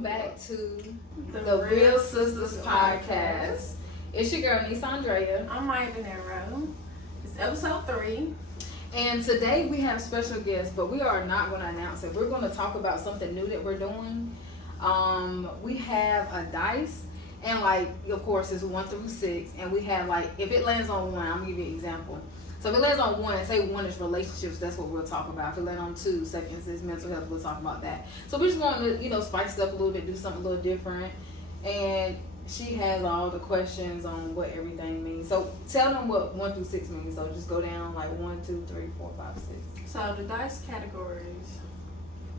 welcome back to the Real Sistas podcast. It's your girl NissaAndrea. I'm MiahDinero. It's episode 3. And today we have special guests, but we are not going to announce it. We're going to talk about something new that we're doing. We have a dice, and of course, it's 1 through 6. And we have if it lands on 1, I'm going to give you an example. So if it lands on 1, say 1 is relationships, that's what we'll talk about. If it lands on 2, second is mental health, we'll talk about that. So we just want to, spice it up a little bit, do something a little different. And she has all the questions on what everything means. So tell them what 1 through 6 means. So just go down 1, 2, 3, 4, 5, 6. So the dice categories: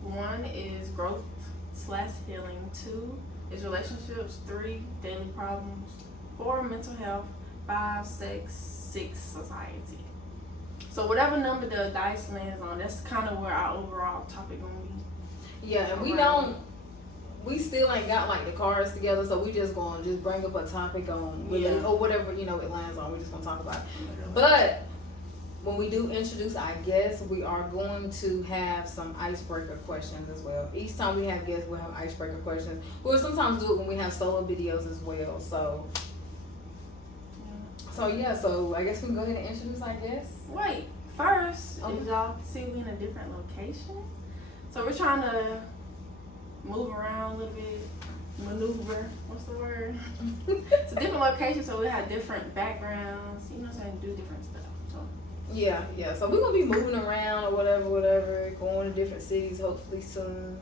1 is growth/healing. 2 is relationships. 3 daily problems. 4 mental health. 5 sex. 6 society. So whatever number the dice lands on, that's kind of where our overall topic gonna be. Yeah, and we still ain't got the cards together, so we just gonna bring up a topic on or whatever it lands on. We're just gonna talk about it. But when we do introduce our guests, we are going to have some icebreaker questions as well. Each time we have guests, we'll have icebreaker questions. We'll sometimes do it when we have solo videos as well. So I guess we can go ahead and introduce our guests. Wait, first, as y'all can see, we in a different location. So we're trying to move around a little bit, maneuver. What's the word? It's a different location, so we have different backgrounds. You know what I'm saying? Do different stuff. So yeah. So we're gonna be moving around or whatever, going to different cities hopefully soon.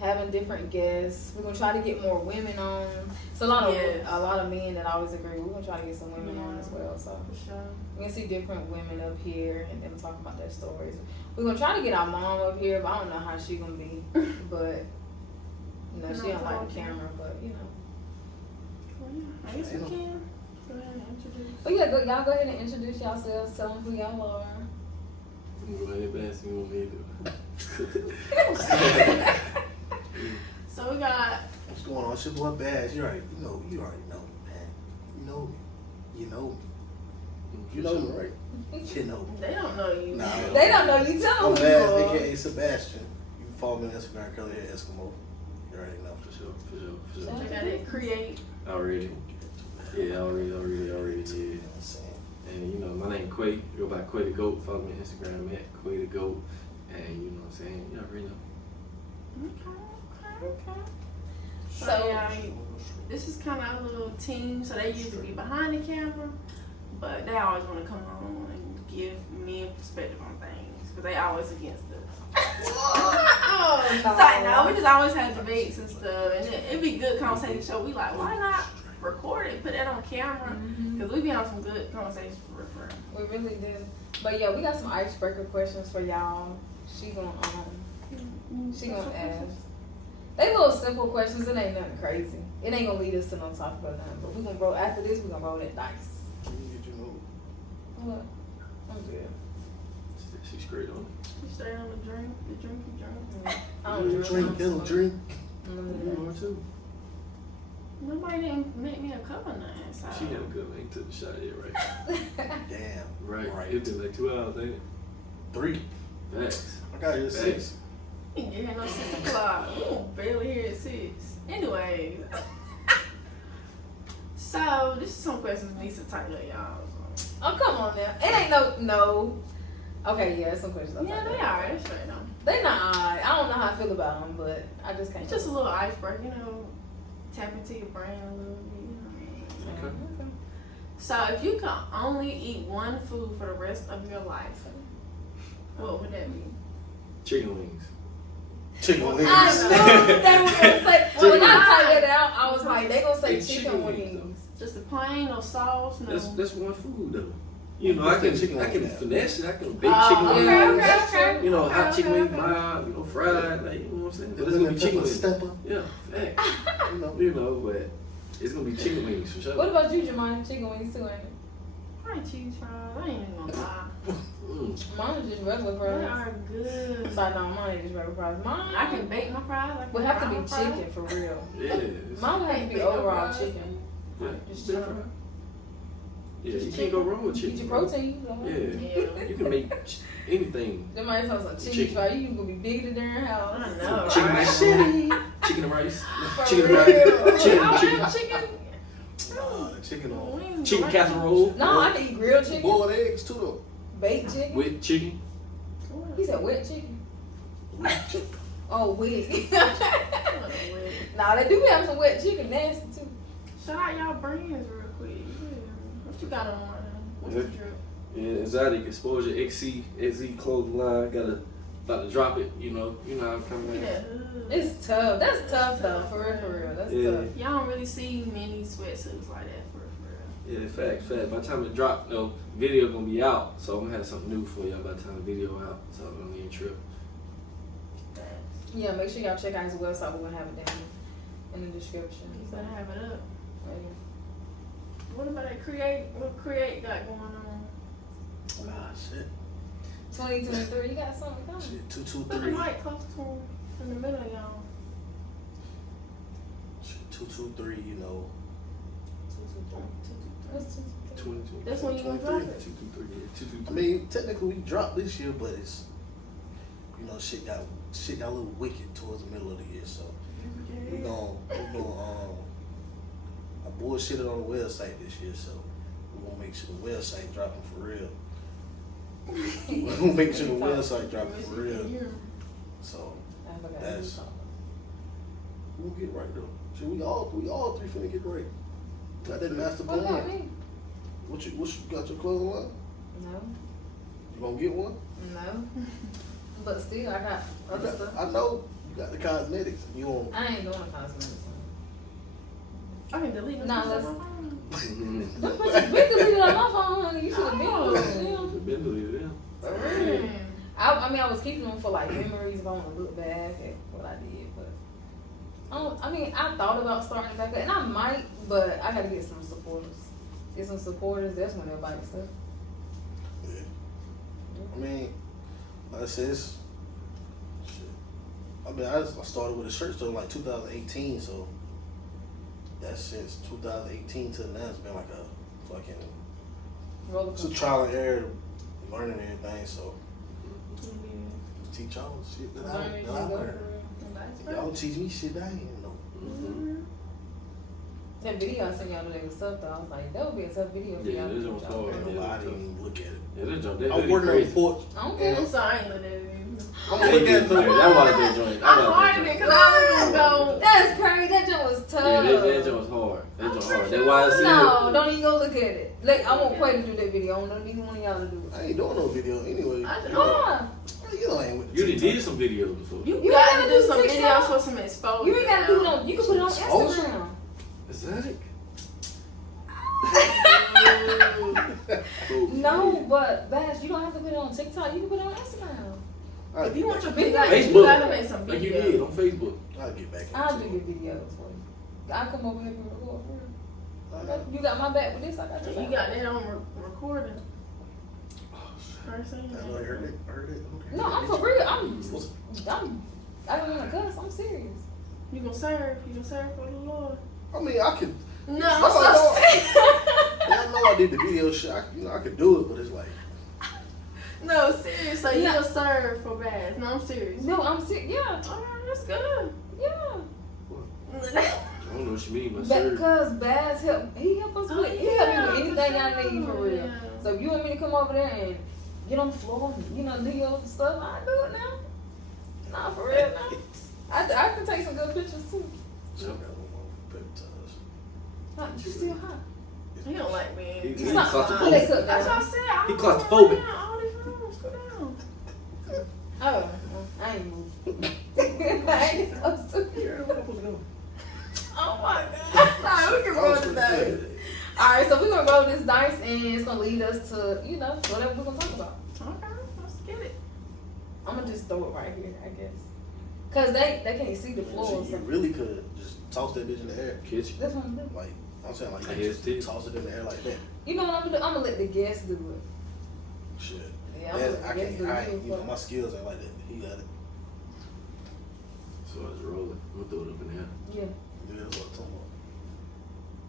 Having different guests. We're gonna try to get more women on. So a lot of men that always agree. We're gonna try to get some women on as well. So for sure, we're gonna see different women up here and them talking about their stories. We're gonna try to get our mom up here, but I don't know how she gonna be. But she don't like the camera. But Well, yeah, I guess we can. Go ahead and introduce. But y'all go ahead and introduce yourselves. Tell them who y'all are. You go ahead, Bass. You want me to? So we got. What's going on? It's your boy Bass. You already know, man. You know me, right? You know me. They don't know you. Nah, They don't know you. Tell I'm them Bass, who you are. aka Sebastian. You can follow me on Instagram, Curly Hair Eskimo. You already know. For sure. So we got it. Create. Already. Yeah, already. Yeah. You know what I'm saying? And my name Quay. Go by Quay the Goat. Follow me on Instagram at Quay the Goat. And you know what I'm saying? You already know. Okay. So yeah, this is kind of a little team. So they usually be behind the camera, but they always want to come on and give me a perspective on things because they always against us. Oh, no. So we just always have debates and stuff, and it'd be good conversation. So we why not record it, put that on camera? Because we be on some good conversations for real. We really do. But yeah, we got some icebreaker questions for y'all. She gonna ask. They little simple questions. It ain't nothing crazy. It ain't gonna lead us to no topic or nothing. But we gonna roll after this. We gonna roll that dice. Get you move. What? I'm good. She's straight on it. You stay on the drink. I don't Drink. You are too. Nobody didn't make me a cup of nothing. So. She had a good link to the shot yet, right? Damn. Right. It's been 2 hours, ain't it? 3. Facts. I got here at 6. You ain't get here no 6 o'clock. We won't barely here at 6. Anyways. So, this is some questions Nissa typed up, y'all. So. Oh, come on now. It ain't no. Okay, yeah, some questions. Yeah, they are. They're straight on. They not. I don't know how I feel about them, but I just can't. It's just a little icebreaker, tap into your brain a little bit, Okay. So, if you could only eat one food for the rest of your life, what would that be? Chicken wings. Chicken wings. I knew they were gonna say. When I typed it out, I was like, they gonna say It's chicken wings. Just a plain, no sauce, no. That's one food though. I can finesse it. I can bake Oh, chicken wings. okay. Hot chicken wings, mild, fried. You know what I'm saying? But it's gonna be chicken wings. Stepper. Yeah, facts. But it's gonna be chicken wings for sure. What about you, Jemima? Chicken wings too, ain't it? I ain't cheese fries. I ain't even gonna lie. Mine's just regular They fries. are good. So no, mine ain't just regular fries. Mine. I can bake my fries. would have to be chicken for real. Yeah. Mine would have to be overall chicken. Yeah. Just Stir chicken. fry. Yeah, you can't go wrong with chicken. Get your protein. Yeah. You can make anything. They might have some cheese fries. You gonna be big in the darn house. I know. Chicken right? macaroni. rice, For chicken real. fried, chicken, Oh, chicken, chicken. Chicken on. Wings, chicken right? casserole. No, I can eat grilled chicken, Boiled eggs too though. baked chicken. with chicken. He said wet chicken. With chicken. Oh, wet. Wait. Nah, they do have some wet chicken, nasty too. Shout out y'all brands real quick. Yeah. What you got on? What's the drip? Yeah, exotic exposure XZ clothing line. About to drop it. You know how I'm coming Look in. at that hood. It's tough. That's tough though, for real. That's Yeah. tough. Y'all don't really see many sweatsuits like that for real. Yeah, fact. By the time it drop, video gonna be out. So I'm gonna have something new for y'all by the time the video out. So I'm gonna need a trip. Yeah, make sure y'all check out his website. We're gonna have it down in the description. You better have it up. Yeah. What about that What Create got going on? Ah shit. 2023, you got something coming. Shit. Put the 223. mic close to him in the middle of y'all. Shit, 223. You know. What's 22. That's when you gonna drop it. 223. I mean, technically we dropped this year, but it's shit got a little wicked towards the middle of the year. So we gonna I bullshitted on the website this year, so we gonna make sure the website dropping for real. We gonna make sure the website dropping for real. So that's we'll get right though. Shit, we all three finna get right. Got that master What plan. about me? What you got your clothing line? No, You gonna get one? no. But still, I got other stuff. I know you got the cosmetics. You won't. I ain't doing cosmetics. I can delete them. Nah, pictures let's- on my phone. Mm-hmm. Them pictures been deleted on my phone, honey. You should have been Oh. deleted them. Been deleted, yeah. For real. I was keeping them for like memories if I want to look back at what I did, but I thought about starting back up, and I might, but I gotta get some supporters. Get some supporters. That's when everybody stuff. Yeah. I mean, like I said, shit. I mean, I started with a shirt store in like 2018, so that's since 2018 to now. It's been like a fucking Roller it's a coaster. trial and error, learning everything. So teach y'all shit that Learning I as you go, learned. for real. Y'all teach me shit that I ain't know. Mm-hmm. That video I sent y'all today was tough though. I was like, that would be a tough video for Yeah, y'all. this one's hard. I ain't know why I didn't even look at it. Yeah, that jump. I That was hoodie working on the crazy. porch. I don't care. I'm sorry, I ain't look at it. I'm They looking did at that. the. That was that joint. I hearted it because I was gonna go. That's crazy. That joint was tough. Yeah, that joint was hard. That joint hard. That's why I said. No, don't even go look at it. Like, I want Quay to do that video. I don't know neither one of y'all to do it. I ain't doing no video anyway. I just- You know I ain't with the You done TikTok. did some videos before. You You got gotta to do do some TikTok. videos for some exposure. You ain't gotta do it on. You can put it on Exposure? Instagram. Exotic. No, but Bash, you don't have to put it on TikTok. You can put it on Instagram. I'll If you get want your back- big life, Facebook. you gotta make some Like you videos. did on Facebook. I'll get back. I'll into do your it. videos for you. I'll come over here and record for you. Alright. You got my back with this. I got your You back. got that on recording. Oh, shit. First thing. I know I heard it. I heard it. Okay. No, I'm for real. I don't want to cuss. I'm serious. You gonna serve? You gonna serve for the Lord? I mean, I could. No, No, I'm no. so serious. I know I did the video shit. I could do it, but it's like. No, serious. So you Yeah. gonna serve for bass? No, I'm serious. No, I'm serious. Yeah, Alright, that's good. yeah. I don't know what you mean, my sir. Because Baz help. He help us with. He help me with anything I need for real. Yeah. So if you want me to come over there and get on the floor, and, do your stuff, I do it now. Nah, for real now. I can take some good pictures too. So I got one more peptides. Hot, you still hot? He don't like me. He- It's not claustrophobic. they cook That's what I down. said. I He don't wanna claustrophobic. go around all these rooms. Go down. Oh, I ain't moving. I ain't supposed to. Yeah, where am I supposed to go? Oh my god. Alright, we can roll Oh, today. Alright, so we're gonna roll this dice and it's gonna lead us to, whatever we're gonna talk about. Okay, let's get it. I'm gonna just throw it right here, I guess. Cause they can't see the floor. You So really could just toss that bitch in the air. Kitchen. that's what I'm doing. Like, I'm saying, like, I you guess just too. toss it in the air like that. You know what I'm gonna do? I'm gonna let the guests do it. Shit. Yeah, I'm Man, gonna let I the guests do can't, it. you know, my skills ain't like that. He got it. So I just roll it. We'll throw it up in there. Yeah. Yeah, that's what I'm talking about.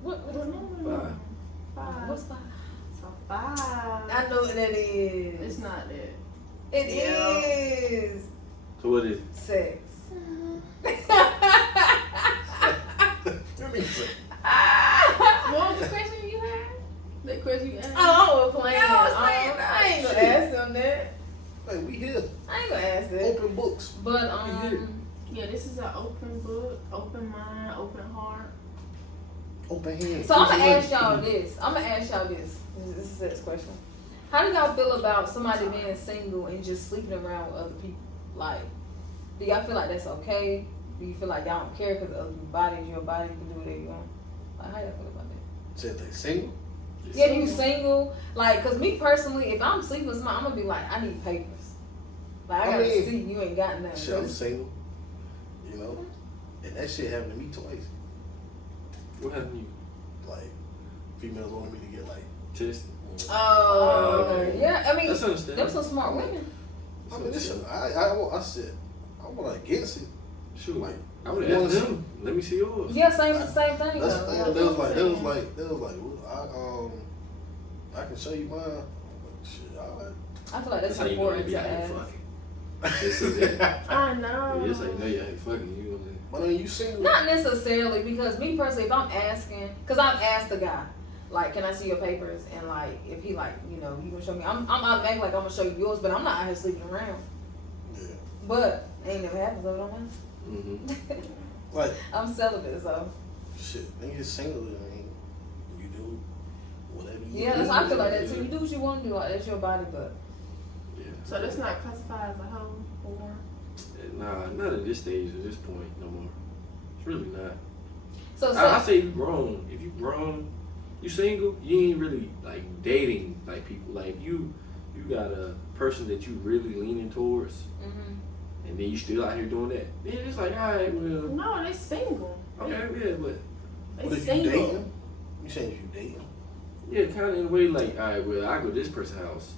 What is it? Five. Five. What's five? So five. I know what that is. It's not that. It Yeah. is So what is it? sex. the question you asked? Oh, I was playing. No, I ain't gonna ask them that. Hey, we here. I ain't gonna ask that. Open books. But Yeah, this is an open book, open mind, open heart. Open hands. so I'm gonna ask y'all this. This is this question. How do y'all feel about somebody being single and just sleeping around with other people? Like, do y'all feel like that's okay? Do you feel like y'all don't care because other people's bodies, your body, you can do whatever you want? Like, how y'all feel about that? Said they single. Yeah, you single. Like, cause me personally, if I'm sleeping with somebody, I'm gonna be like, I need papers. Like, I gotta see you ain't got nothing. Shit, I'm single. You know, and that shit happened to me twice. What happened to you? Like, females wanted me to get like Tested. Oh, okay. yeah. I mean, That's understandable. them some smart women. I mean, listen, I said I'm not against it. Shoot, Like, I would you ask wanna them. Let me see yours. Yeah, same thing. That's the thing. though. They was like, well, I can show you mine. I'm like, shit, all right. I feel like that's how you know important they be to out here ask. fucking. This is it. I know. Yes, I know you out here fucking. You know what I'm saying? But I mean, you single. Not necessarily, because me personally, if I'm asking, because I've asked the guy, like, can I see your papers? And like, if he like, you know, you gonna show me, I'm automatically like, I'm gonna show you yours, but I'm not out here sleeping around. Yeah. But ain't never happened, so I don't know. Mm-hmm. Like, I'm celibate, so shit, niggas single. I mean, you do whatever you yeah, do. that's I feel like that too. You do what you want to do, like that's your body, but Yeah. So that's not classified as a hoe or? Nah, not at this stage, at this point, no more. It's really not. so I say you grown. If you grown, you single, you ain't really like dating like people. Like you got a person that you really leaning towards, and then you still out here doing that. Then it's like, all right, well, No, they single. okay, yeah, but They But if you single. dating, you saying if you dating? yeah, kind of in a way like, all right, well, I go to this person's house,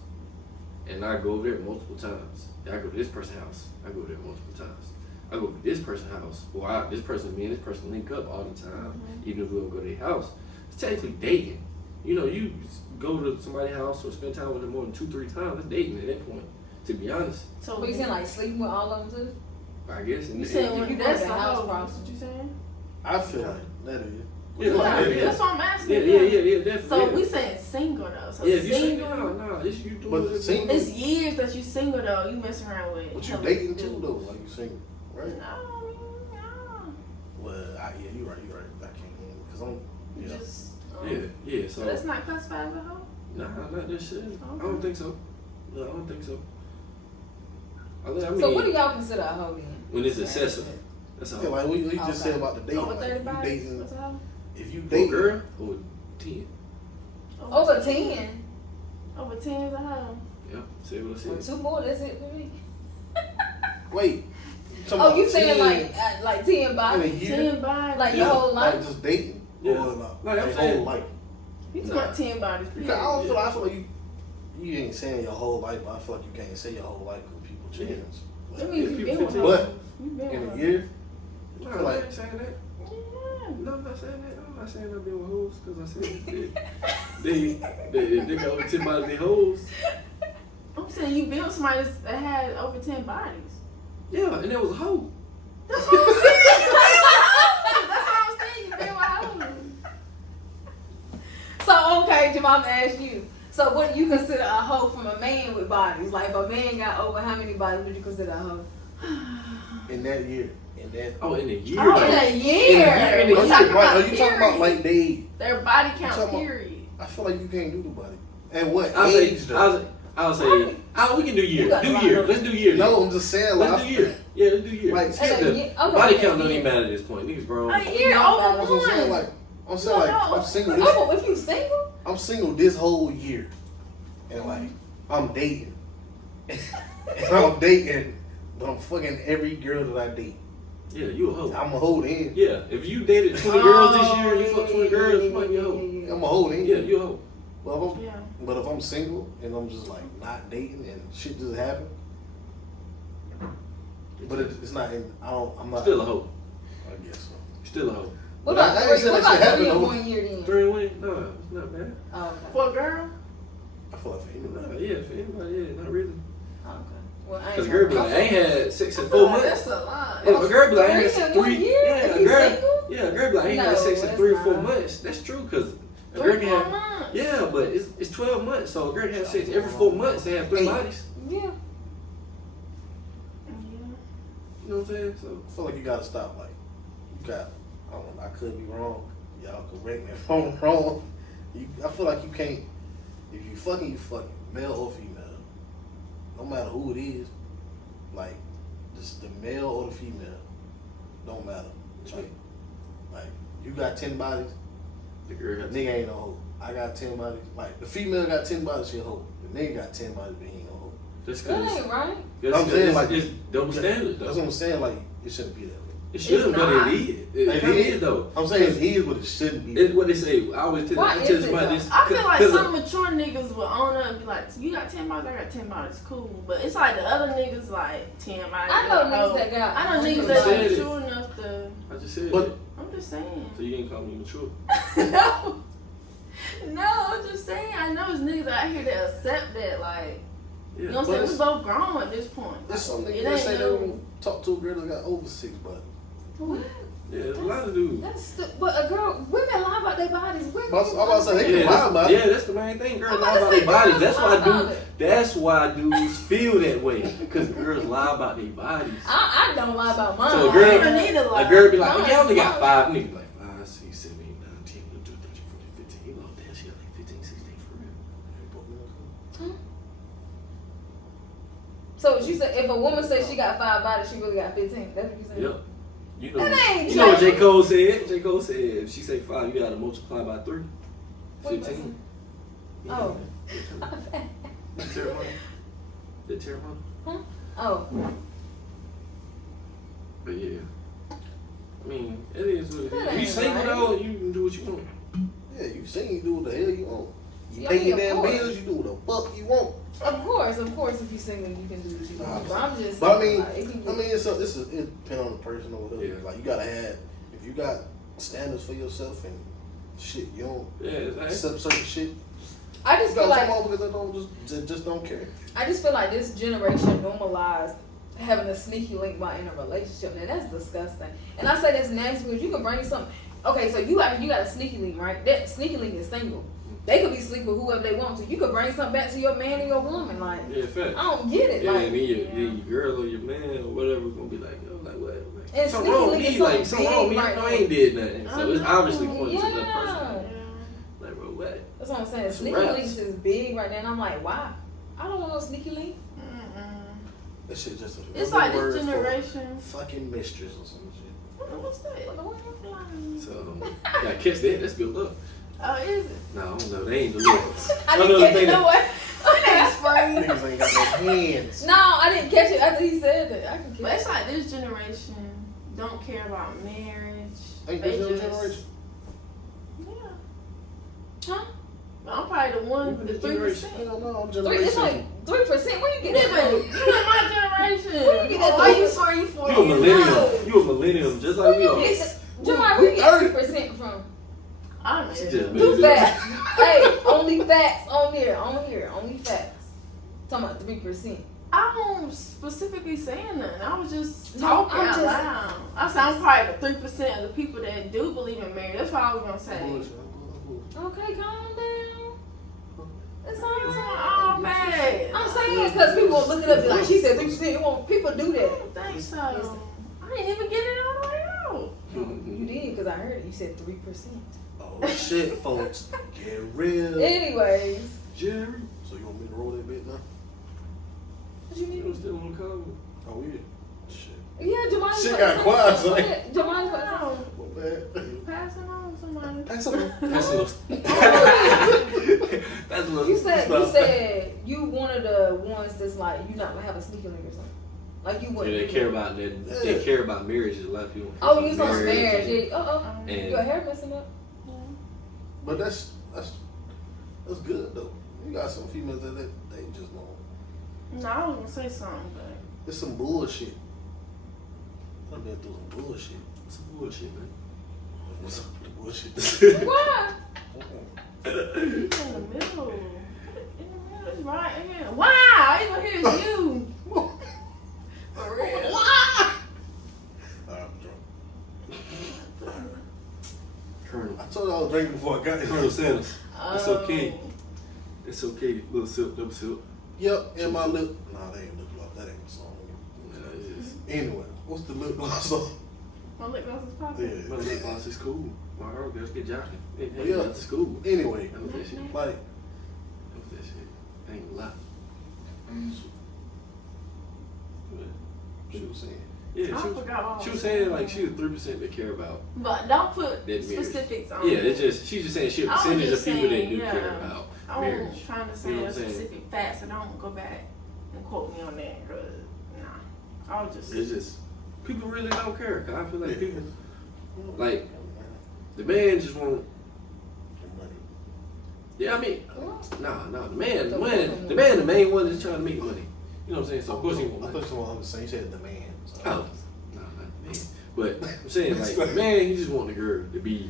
and I go over there multiple times. I go to this person's house, I go there multiple times. I go to this person's house, well, this person, me and this person link up all the time, even if we don't go to their house. It's technically dating. You know, you go to somebody's house or spend time with them more than 2-3 times. That's dating at that point, to be honest. So what you saying, like sleeping with all of them too? I guess. You saying if you that's go to the the house house problem. That's what you saying? I feel like that is. Yeah, That's what I'm asking. yeah, definitely. So yeah. we saying single though. So Yeah, if you single. single, no, it's you doing But it. single- It's years that you single though. You mess around with. But you dating too though, like you single, right? No. Well, yeah, you're right. I can't because I'm. You Yeah. just. Yeah, So so. that's not classified as a hoe. Nah, not this shit. I Okay. don't think so. No, I don't think so. I mean, So what do y'all consider a hoe then? when it's excessive, that's all. Yeah, like we just said Okay. about the dating. Over Like, 30 you bodies. dating. What's a hoe? If you For a date girl or 10. Over 10. Over 10 is a hoe. Yeah, say what I Well, said. 2 more, that's it for me. wait. Oh, you saying like 10 in bodies? a year? 10 bodies. Like your whole life? Like just dating? Yeah. Or Like I'm your saying- whole life? You talking about 10 bodies. Because I feel like you ain't saying your whole life, but I feel like you can't say your whole life because people change. That Like, means Yeah, you've people been with 15. hoes. But You've been in with a hoes. year, No, feel like- I ain't saying that. Yeah. No, I'm not saying that. I'm not saying I've been with hoes because I said they got over 10 bodies, they hoes. I'm saying you been with somebody that had over 10 bodies. Yeah, and that was a hoe. That's what I'm saying. That's what I'm saying. You been with hoes. So, okay, Jim, I'm gonna ask you. So, what do you consider a hoe from a man with bodies? Like, if a man got over how many bodies would you consider a hoe? in that year, in that. Oh, in a year. Oh, in a year. In a We're year. talking Right, about are you talking about like they? Their body talking count, about- period. I feel like you can't do the body. At what I'll age say, though? I'll say, we can do year. You got Do a lot year. of- Let's do year. No, I'm just saying. Like, Let's do year. Yeah, let's do year. Like, At a The year- okay, body at count a don't year. even matter at this point. Niggas grown. A year Not over That's what I'm saying. one. Like, I'm saying like No. I'm single. This, Oh, but if you single? I'm single this whole year, and like I'm dating, and I'm dating, but I'm fucking every girl that I date. Yeah, you a hoe. I'm a hold in. Yeah, if you dated 20 girls this year, you fucked 20 girls, you might be a hoe. I'm a hold in. Yeah, you a hoe. Well, Yeah. but if I'm single and I'm just like not dating and shit just happen, but it's not. I'm not. Still a hoe. I guess so. Still a hoe. What But I about ain't three? saying What that shit about 3 in happened, 1 year then? 3 and 1? No, it's not bad. Oh, okay. For a girl? I feel like for Nah, anybody. yeah, for anybody, yeah, not really. Okay. Well, I Cause ain't girl be like, I ain't had sex in I 4 feel like months. That's a lot. Yeah, a girl be like, I ain't Three had in 1 3. year? Yeah, If a you girl. single? Yeah, a girl be like, I ain't had No, sex in that's 3 or 4 not. months. That's true, cause A girl 3-4 can have, months. yeah, but it's 12 months, so a girl can have sex every 4 months and have 3 bodies. Yeah. Yeah. You know what I'm saying? So I feel like you gotta stop. Like, you got, I don't know, I could be wrong. Y'all correct me if I'm wrong. I feel like you can't, if you fucking, male or female. No matter who it is, like, just the male or the female, don't matter. Like you got 10 bodies, the girl got nigga ain't no hoe. I got 10 bodies. Like, the female got 10 bodies, she a hoe. The nigga got 10 bodies, but he ain't no hoe. That's That because ain't right. I'm saying, like, it's double standard though. That's what I'm saying. Like, it shouldn't be that way. It shouldn't, but not. it is. It kinda is though. I'm saying it is, but it shouldn't be. It's what they say. I always tell Why I is tell it, somebody though? this. I feel like 'cause some mature niggas will own up and be like, you got 10 bodies, I got 10 bodies, cool. But it's like the other niggas like 10 bodies. I know niggas that got. I know niggas I that said are it. mature enough to. I just said But- it. I'm just saying. So you ain't call me mature. No. No, I'm just saying. I know there's niggas out here that accept that. Like, Yeah. you know what I'm saying? We both grown at this point. There's some It niggas that ain't say they no- don't talk to a girl that got over 6 bodies. What? Yeah, there's a lot of dudes. That's but a girl, women lie about their bodies. Women, I'm about to say, they Yeah, can lie about it. yeah, that's the main thing. Girls I'm lie about to about say their bodies. girls That's lie why about dudes. it. That's why dudes feel that way because girls lie about their bodies. I don't lie about mine. So a I girl, don't even need to lie. a girl be like, Mine "Oh, you only got is 5 niggas." Like 5, 6, 7, 8, 9, 10, 11, 12, 13, 14, 15. You know, damn, she got like 15, 16 for real. So she said, if a woman says she got 5 bodies, she really got 15. That's what you saying? Yep. You know, That ain't you know what true. J. Cole said? J. Cole said if she say 5, you gotta multiply by 3. What 15. Oh. The ceremony. The ceremony. Oh. But yeah. I mean, it is what it That is. You ain't single right. though, you can do what you want. Yeah, you sing, you do what the hell you want. You Yeah, pay your of damn course. bills, you do what the fuck you want. Of course, if you single, you can do what you want. But I'm just But I saying, mean, like, it can I mean, it depends on the person or whatever. Yeah. Like, you gotta have, if you got standards for yourself and shit, you don't Yeah, it's like, accept certain shit. I You just feel got like some motherfuckers that just don't care. I just feel like this generation normalized having a sneaky link while in a relationship. Now that's disgusting. And I say that's nasty because you can bring something. Okay, so you got a sneaky link, right? That sneaky link is single. They could be sleeping with whoever they want to. You could bring something back to your man or your woman. Like, yeah, fact. I don't get it. Yeah, Like, and then your girl or your man or whatever gonna be like, yo, like what? Like, And something wrong with sneaky me, link like is something wrong with me. big I right ain't now. did nothing. So it's obviously pointing to that Yeah. person. Like, bro, what? that's what I'm saying. That's Sneaky raps. links is big right now. And I'm like, why? I don't want no sneaky link. That shit just a It's another like word this for generation. fucking mistress or some shit. What's that? So yeah, catch that. That's good luck. Oh, is it? No, they ain't the look. I No, didn't no, catch they it. don't. No way. That's funny. Niggas ain't got no hands. No, I didn't catch it after he said that. I can But catch it's like this generation don't care about marriage. Ain't They this your just- generation? Yeah. Huh? But I'm probably the one, the 3%. Hell no, I'm It's generation. like 3%. Where you You get that in from? my generation. Where you get that Why from? you swear you 4 You a years millennium. old? You a millennium, just like we Where are. you get Jamar, We where you get 30. 3% from? I'm She in. just made Do it facts. Hey, only facts on here. Only facts. Talking about 3%. I don't specifically saying nothing. I was just No, talking I'm out just- loud. I said I'm probably the 3% of the people that do believe in marriage. That's what I was gonna say. Okay, calm down. It's all It's right. all bad. I'm saying because people will look it up and be like, she said 3%. Well, people do I that. don't think so. I didn't even get it all the way out. You did because I heard it. You said 3%. Oh shit, folks. Get real. Anyways. Jerry, So you want me to roll that bit now? What you you need? don't still want to call me? Oh, we did. Shit. Yeah, Jamar. Shit got quiet, son. Jamar. No, My bad. pass it on to somebody. Pass it on. That's a little. That's a little. You said you one of the ones that's like you not gonna have a sneaker link or something. Like you Yeah, wouldn't. they care about that. They care about marriages. A lot of people. care Oh, about you talking marriage? and- Yeah. And Your hair messing up. But that's good though. You got some females that they just don't. No, I was gonna say something, but It's some bullshit. I've been through some bullshit. some bullshit, man. What's up with the bullshit? Why? in the middle. In the middle, it's right here. Wow, I even hear it's you. For real. I'm drunk. Colonel. Colonel. I told you I was drinking before I got here. Colonel Sanders. It's okay. Oh. It's okay. Little sip, double sip. Yep, and my lip. Nah, that ain't lip gloss. That ain't the song. Yeah, it's just, Anyway, what's the lip gloss song? My lip gloss is popping. my lip gloss is cool. My girl girls get jockeying. Hey, Yeah. that's school. Anyway, That was that shit. like, That was that shit. I ain't gonna lie. she was saying. Yeah, I forgot all she was that. saying like she was 3% that care about. But don't put That marriage. specifics on Yeah, it. it's just she's just saying she a I was percentage of just people that saying, do yeah. care about I marriage. was trying to say You know a what I'm saying? specific fact, so don't go back and quote me on that. Cause nah, I was just. It's just people really don't care. Cause I feel like Yeah. people like the man just want. Yeah, I mean, nah, the man, the main one is trying to make money. You know what I'm saying? So of course he want I money. thought someone was saying, you said the man. So. Oh, no, not the man. But I'm saying like the man, he just want the girl to be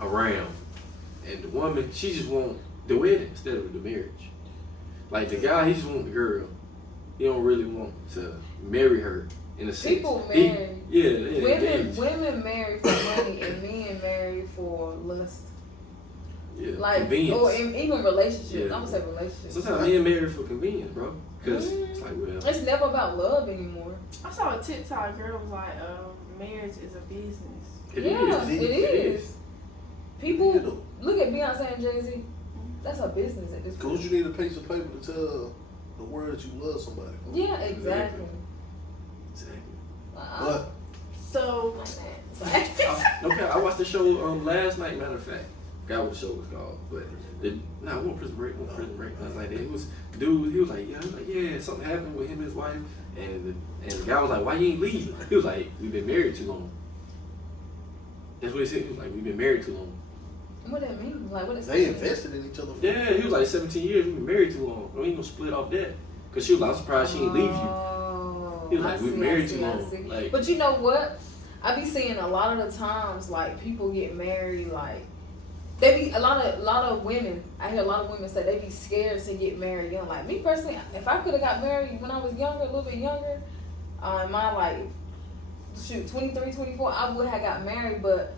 around, and the woman, she just want the wedding instead of the marriage. Like the guy, he just want the girl. He don't really want to marry her in a sense. People marry. Yeah. Women marry for money and men marry for lust. Yeah, Like, convenience. or even relationships. Yeah. I'm gonna say relationships. Sometimes men marry for convenience, bro. Because it's like, well, It's never about love anymore. I saw a TikTok girl was like, marriage is a business. it Yeah, is. it is. You People know, look at Beyonce and Jay-Z. That's a business at this point. Cause you need a piece of paper to tell the world that you love somebody. Yeah, exactly. Exactly. But So Okay, I watched the show last night. Matter of fact, forgot what the show was called, but one Prison Break, Nothing like that. It was dude. He was like, yeah, something happened with him and his wife, and the guy was like, why you ain't leave? He was like, we've been married too long. That's what he said. He was like, we've been married too long. What that mean? Like what is they invested in each other. Yeah, he was like 17 years. We've been married too long. We ain't gonna split off that. Cause she was like, I'm surprised she ain't leave you. He was like, we've been married too long. Like, But you know what? I be seeing a lot of the times like people get married like they be a lot of women. I hear a lot of women say they be scared to get married young. Like me personally, if I could have got married when I was younger, a little bit younger, in my like 23, 24, I would have got married. But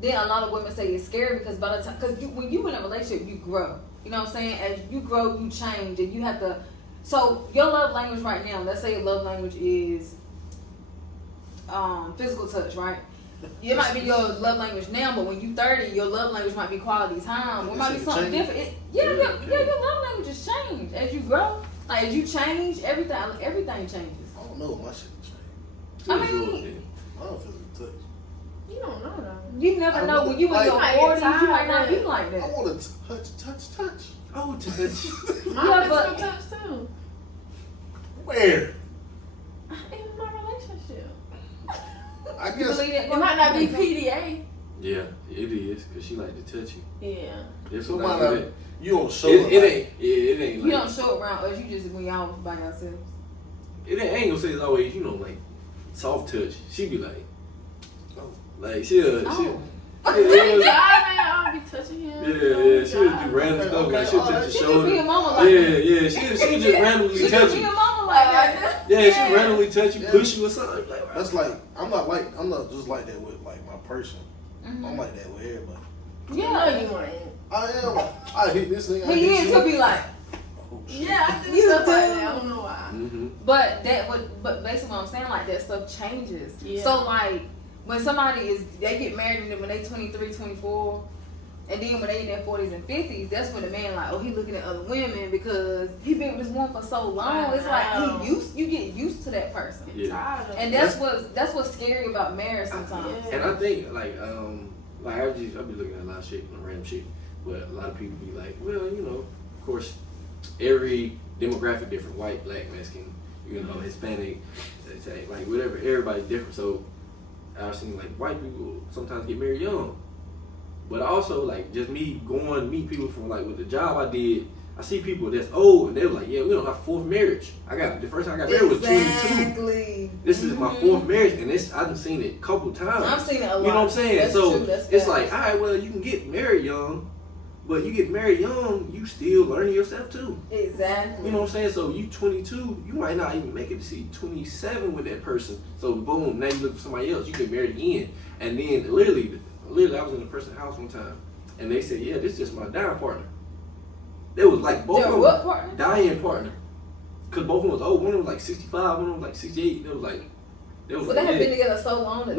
then a lot of women say it's scary because by the time, when you in a relationship, you grow. You know what I'm saying? As you grow, you change, and you have to. So your love language right now, let's say your love language is physical touch, right? It might be your love language now, but when you 30, your love language might be quality time. It might be something different. Your love languages change as you grow. Like as you change, everything changes. I don't know, my shit changed. I mean, I don't feel the touch. you don't know though. you never know when you in Like, your you might get 40s, you might not tired be of it. like I that. want to touch. oh, touch. My Yeah, physical but- touch too. Where? In my relationship. I You guess. believe that? It might not be PDA. Yeah, it is. Cause she like to touch you. Yeah. There's So somebody might like not- you don't show it, it. it like- ain't. Yeah, it ain't. You Like, don't show around us. You just when y'all by yourselves. it ain't gonna say it's always, like soft touch. She be like, like she'll. Oh. I'll be touching him. Yeah, she'll do random stuff. Like she'll touch She your can be a shoulder. mama like that. Yeah, she'll just randomly She touch can be you. a mama like that. Yeah, she'll randomly touch you, Yeah. push you or something. Like, That's like I'm not just like that with like my person. Mhm. I'm like that with everybody. Yeah, Yeah, you ain't. I am. I hit this thing. I he hit is. you. He'll be like, Oh, shit. Yeah, I do You stuff like do. that. I don't know why. mm-hmm. but basically what I'm saying, like that stuff changes. Yeah. So like when somebody they get married when they 23, 24, and then when they in their 40s and 50s, that's when the man like, oh, he looking at other women because he been with this one for so long. It's Wow. like you get used to that person, Yeah. Tired of and it. that's what's scary about marriage sometimes. Yeah. And I think I be looking at a lot of shit, random shit, but a lot of people be like, well, of course, every demographic different, white, black, Mexican, Hispanic, like whatever, everybody's different. So I've seen like white people sometimes get married young, but also like just me going to meet people from like with the job I did. I see people that's old and they're like, yeah, we don't have fourth marriage. The first time I got married was 22. Exactly. This is my fourth marriage, and I've seen it a couple times. I've seen it a lot. You know what I'm saying? That's So true, that's it's facts. like, all right, well, you can get married young, but you get married young, you still learning yourself too. Exactly. You know what I'm saying? So you 22, you might not even make it to see 27 with that person. So boom, now you look for somebody else. You get married again, and then literally literally, I was in the person's house one time, and they said, "Yeah, this is just my dying partner." They was like both Their of them what partner? dying partner, cause both of them was old. One of them was like 65, one of them was like 68. They was like, So like, they had yeah. been together so long that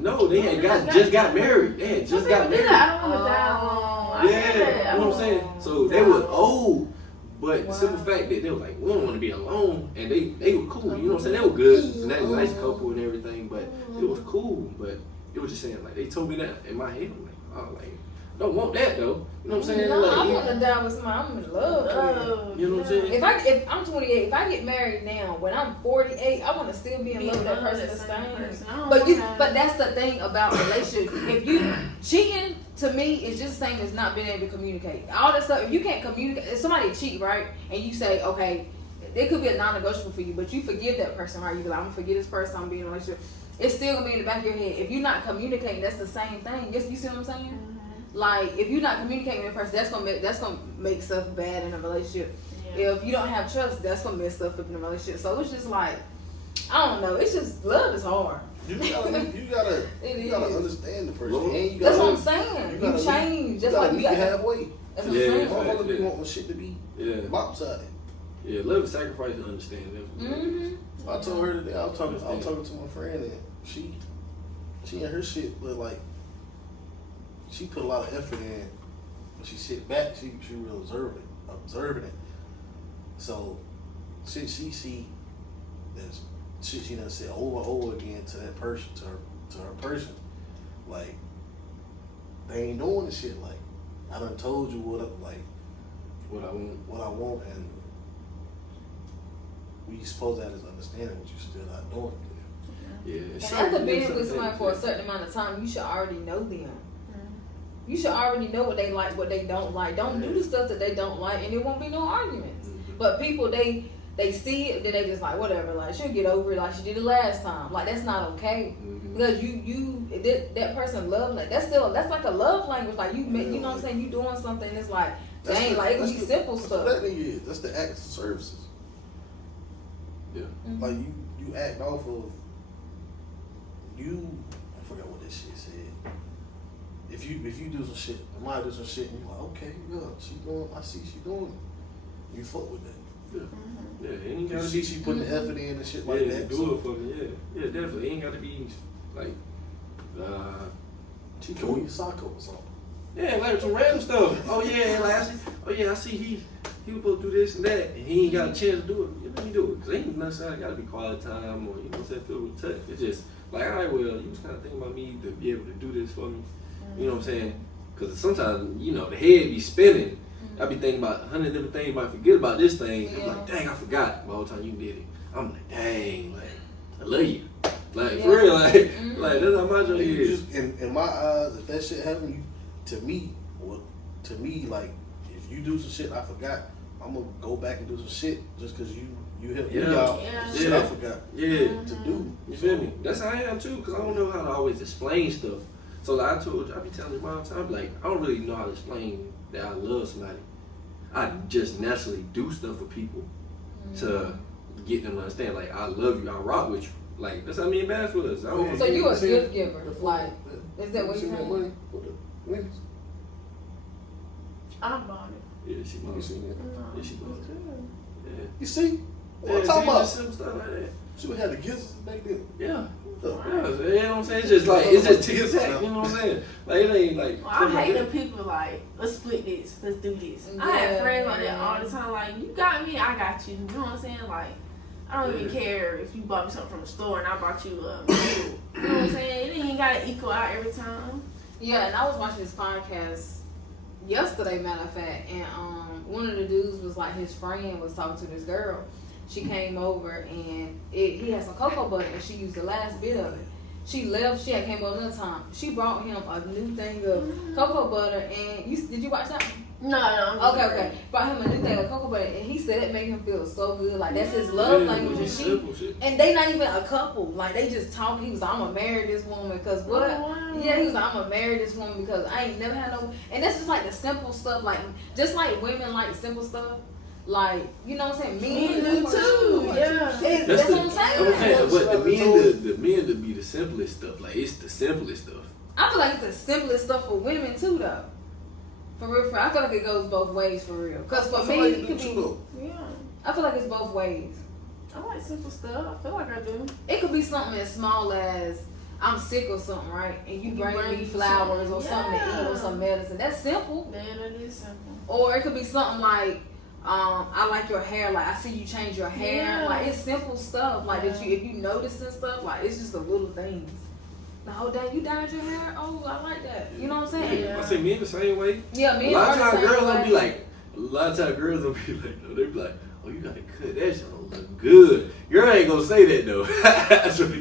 No, they had just got married. They had just got married. I don't want to die alone. I get Yeah, that. you know what I'm saying? So they were old, but the simple fact that they were like, we don't want to be alone, and they were cool. You know what I'm saying? They were good, and that nice couple and everything, but it was cool. But it was just saying, like, they told me that in my head. I'm like, oh, like, don't want that though. You know what I'm saying? No, like, I want to die with somebody I'm in love with. You know what I'm saying? If I'm 28, if I get married now, when I'm 48, I want to still be in love with that person the same. But that's the thing about relationships. If you cheating, to me, is just the same as not being able to communicate. All that stuff. If you can't communicate, if somebody cheat, right, and you say, okay, it could be a non-negotiable for you, but you forgive that person, right? You be like, I'm gonna forgive this person. I'm being in a relationship. It's still gonna be in the back of your head. If you're not communicating, that's the same thing. You see what I'm saying? Mm-hmm. Like, if you're not communicating with a person, that's gonna make stuff bad in a relationship. Yeah. If you don't have trust, that's gonna mess stuff up in a relationship. So it's just like, I don't know. It's just love is hard. You gotta understand the person. And you gotta, that's what I'm saying. You change. Just like meet halfway. That's what I'm saying. Motherfuckers be wanting shit to be lopsided. Yeah, love and sacrifice and understand. Mm-hmm. I told her today. I was talking to my friend, and she and her shit look like she put a lot of effort in. When she sit back, she real observing it. So since she see that shit she done said over and over again to that person, to her person, like they ain't doing the shit. Like, I done told you what I want, and we supposed to have this understanding, but you still not doing it. Yeah. And after being with somebody for a certain amount of time, you should already know them. You should already know what they like, what they don't like. Don't do the stuff that they don't like, and there won't be no arguments. But people, they see it, then they just like, whatever, like, she'll get over it like she did the last time. Like, that's not okay. Because that person love, like, that's like a love language. Like, you know what I'm saying? You doing something, it's like, dang, like, it can be simple stuff. That thing is, that's the acts of services. Yeah. Mm-hmm. Like, you act off of, I forgot what that shit said. If you do some shit, somebody do some shit, and you're like, okay, I see she doing it. You fuck with that. Yeah. Yeah, ain't gotta You see she putting the effort in and shit like that. Do it for me, yeah. Yeah, definitely. Ain't gotta be like she throwing your sock up or something. Yeah, like some random stuff. Oh yeah, I see he was supposed to do this and that, and he ain't got a chance to do it. You know, he do it. Cause ain't necessarily gotta be quality time or, you know, feel with touch. It's just like, all right, well, you was kind of thinking about me to be able to do this for me. You know what I'm saying? Because sometimes, you know, the head be spinning. I be thinking about 100 different things. I might forget about this thing. I'm like, dang, I forgot. By the whole time you did it, I'm like, dang, like, I love you. Like, for real, like that's how my joke is. In my eyes, if that shit happened, to me, like, if you do some shit I forgot, I'm gonna go back and do some shit just because you helped me out. Shit I forgot to do. You feel me? That's how I am too, because I don't know how to always explain stuff. So like I told you, I be telling you all the time, like, I don't really know how to explain that I love somebody. I just naturally do stuff for people to get them to understand, like, I love you, I rock with you. Like, that's how me and Bass was. So you a gift giver, like, is that what you saying? Money for the winners. I bought it. Yeah, she bought it. Yeah, she bought it. Yeah. You see? What I'm talking about? Simple stuff like that. She would have the gifts back then. Yeah. Yeah, you know what I'm saying? It's just like, it's just tic-tac, you know what I'm saying? Like, it ain't like. Well, I hate the people like, let's split this, let's do this. I have friends like that all the time, like, you got me, I got you. You know what I'm saying? Like, I don't even care if you bought me something from the store and I bought you a meal. You know what I'm saying? It ain't gotta equal out every time. Yeah, and I was watching this podcast yesterday, matter of fact, and one of the dudes was like, his friend was talking to this girl. She came over and he had some cocoa butter and she used the last bit of it. She left, she had came over another time. She brought him a new thing of cocoa butter and did you watch that? No. Okay. Brought him a new thing of cocoa butter and he said it made him feel so good. Like, that's his love language. And they not even a couple. Like, they just talk. He was like, I'm gonna marry this woman because what? Oh, wow. Yeah, he was like, I'm gonna marry this woman because I ain't never had no. And that's just like the simple stuff. Like, just like women like simple stuff. Like, you know what I'm saying? Men do too. Yeah. That's what I'm saying. But the men to be the simplest stuff. Like, it's the simplest stuff. I feel like it's the simplest stuff for women too, though. For real, I feel like it goes both ways for real. Cause for me, it could be. Yeah. I feel like it's both ways. I like simple stuff. I feel like I do. It could be something as small as I'm sick or something, right? And you bring me flowers or something to eat or some medicine. That's simple. Man, it is simple. Or it could be something like, I like your hair. Like I see you change your hair. Yeah. Like it's simple stuff. Like that if you notice and stuff. Like it's just the little things. Like, oh dang, you dyed your hair. Oh, I like that. You know what I'm saying? Yeah. I say men the same way. Yeah, me. A lot of times girls will be like, they be like, oh, you gotta cut that shit don't look good. Girl ain't gonna say that though. That's what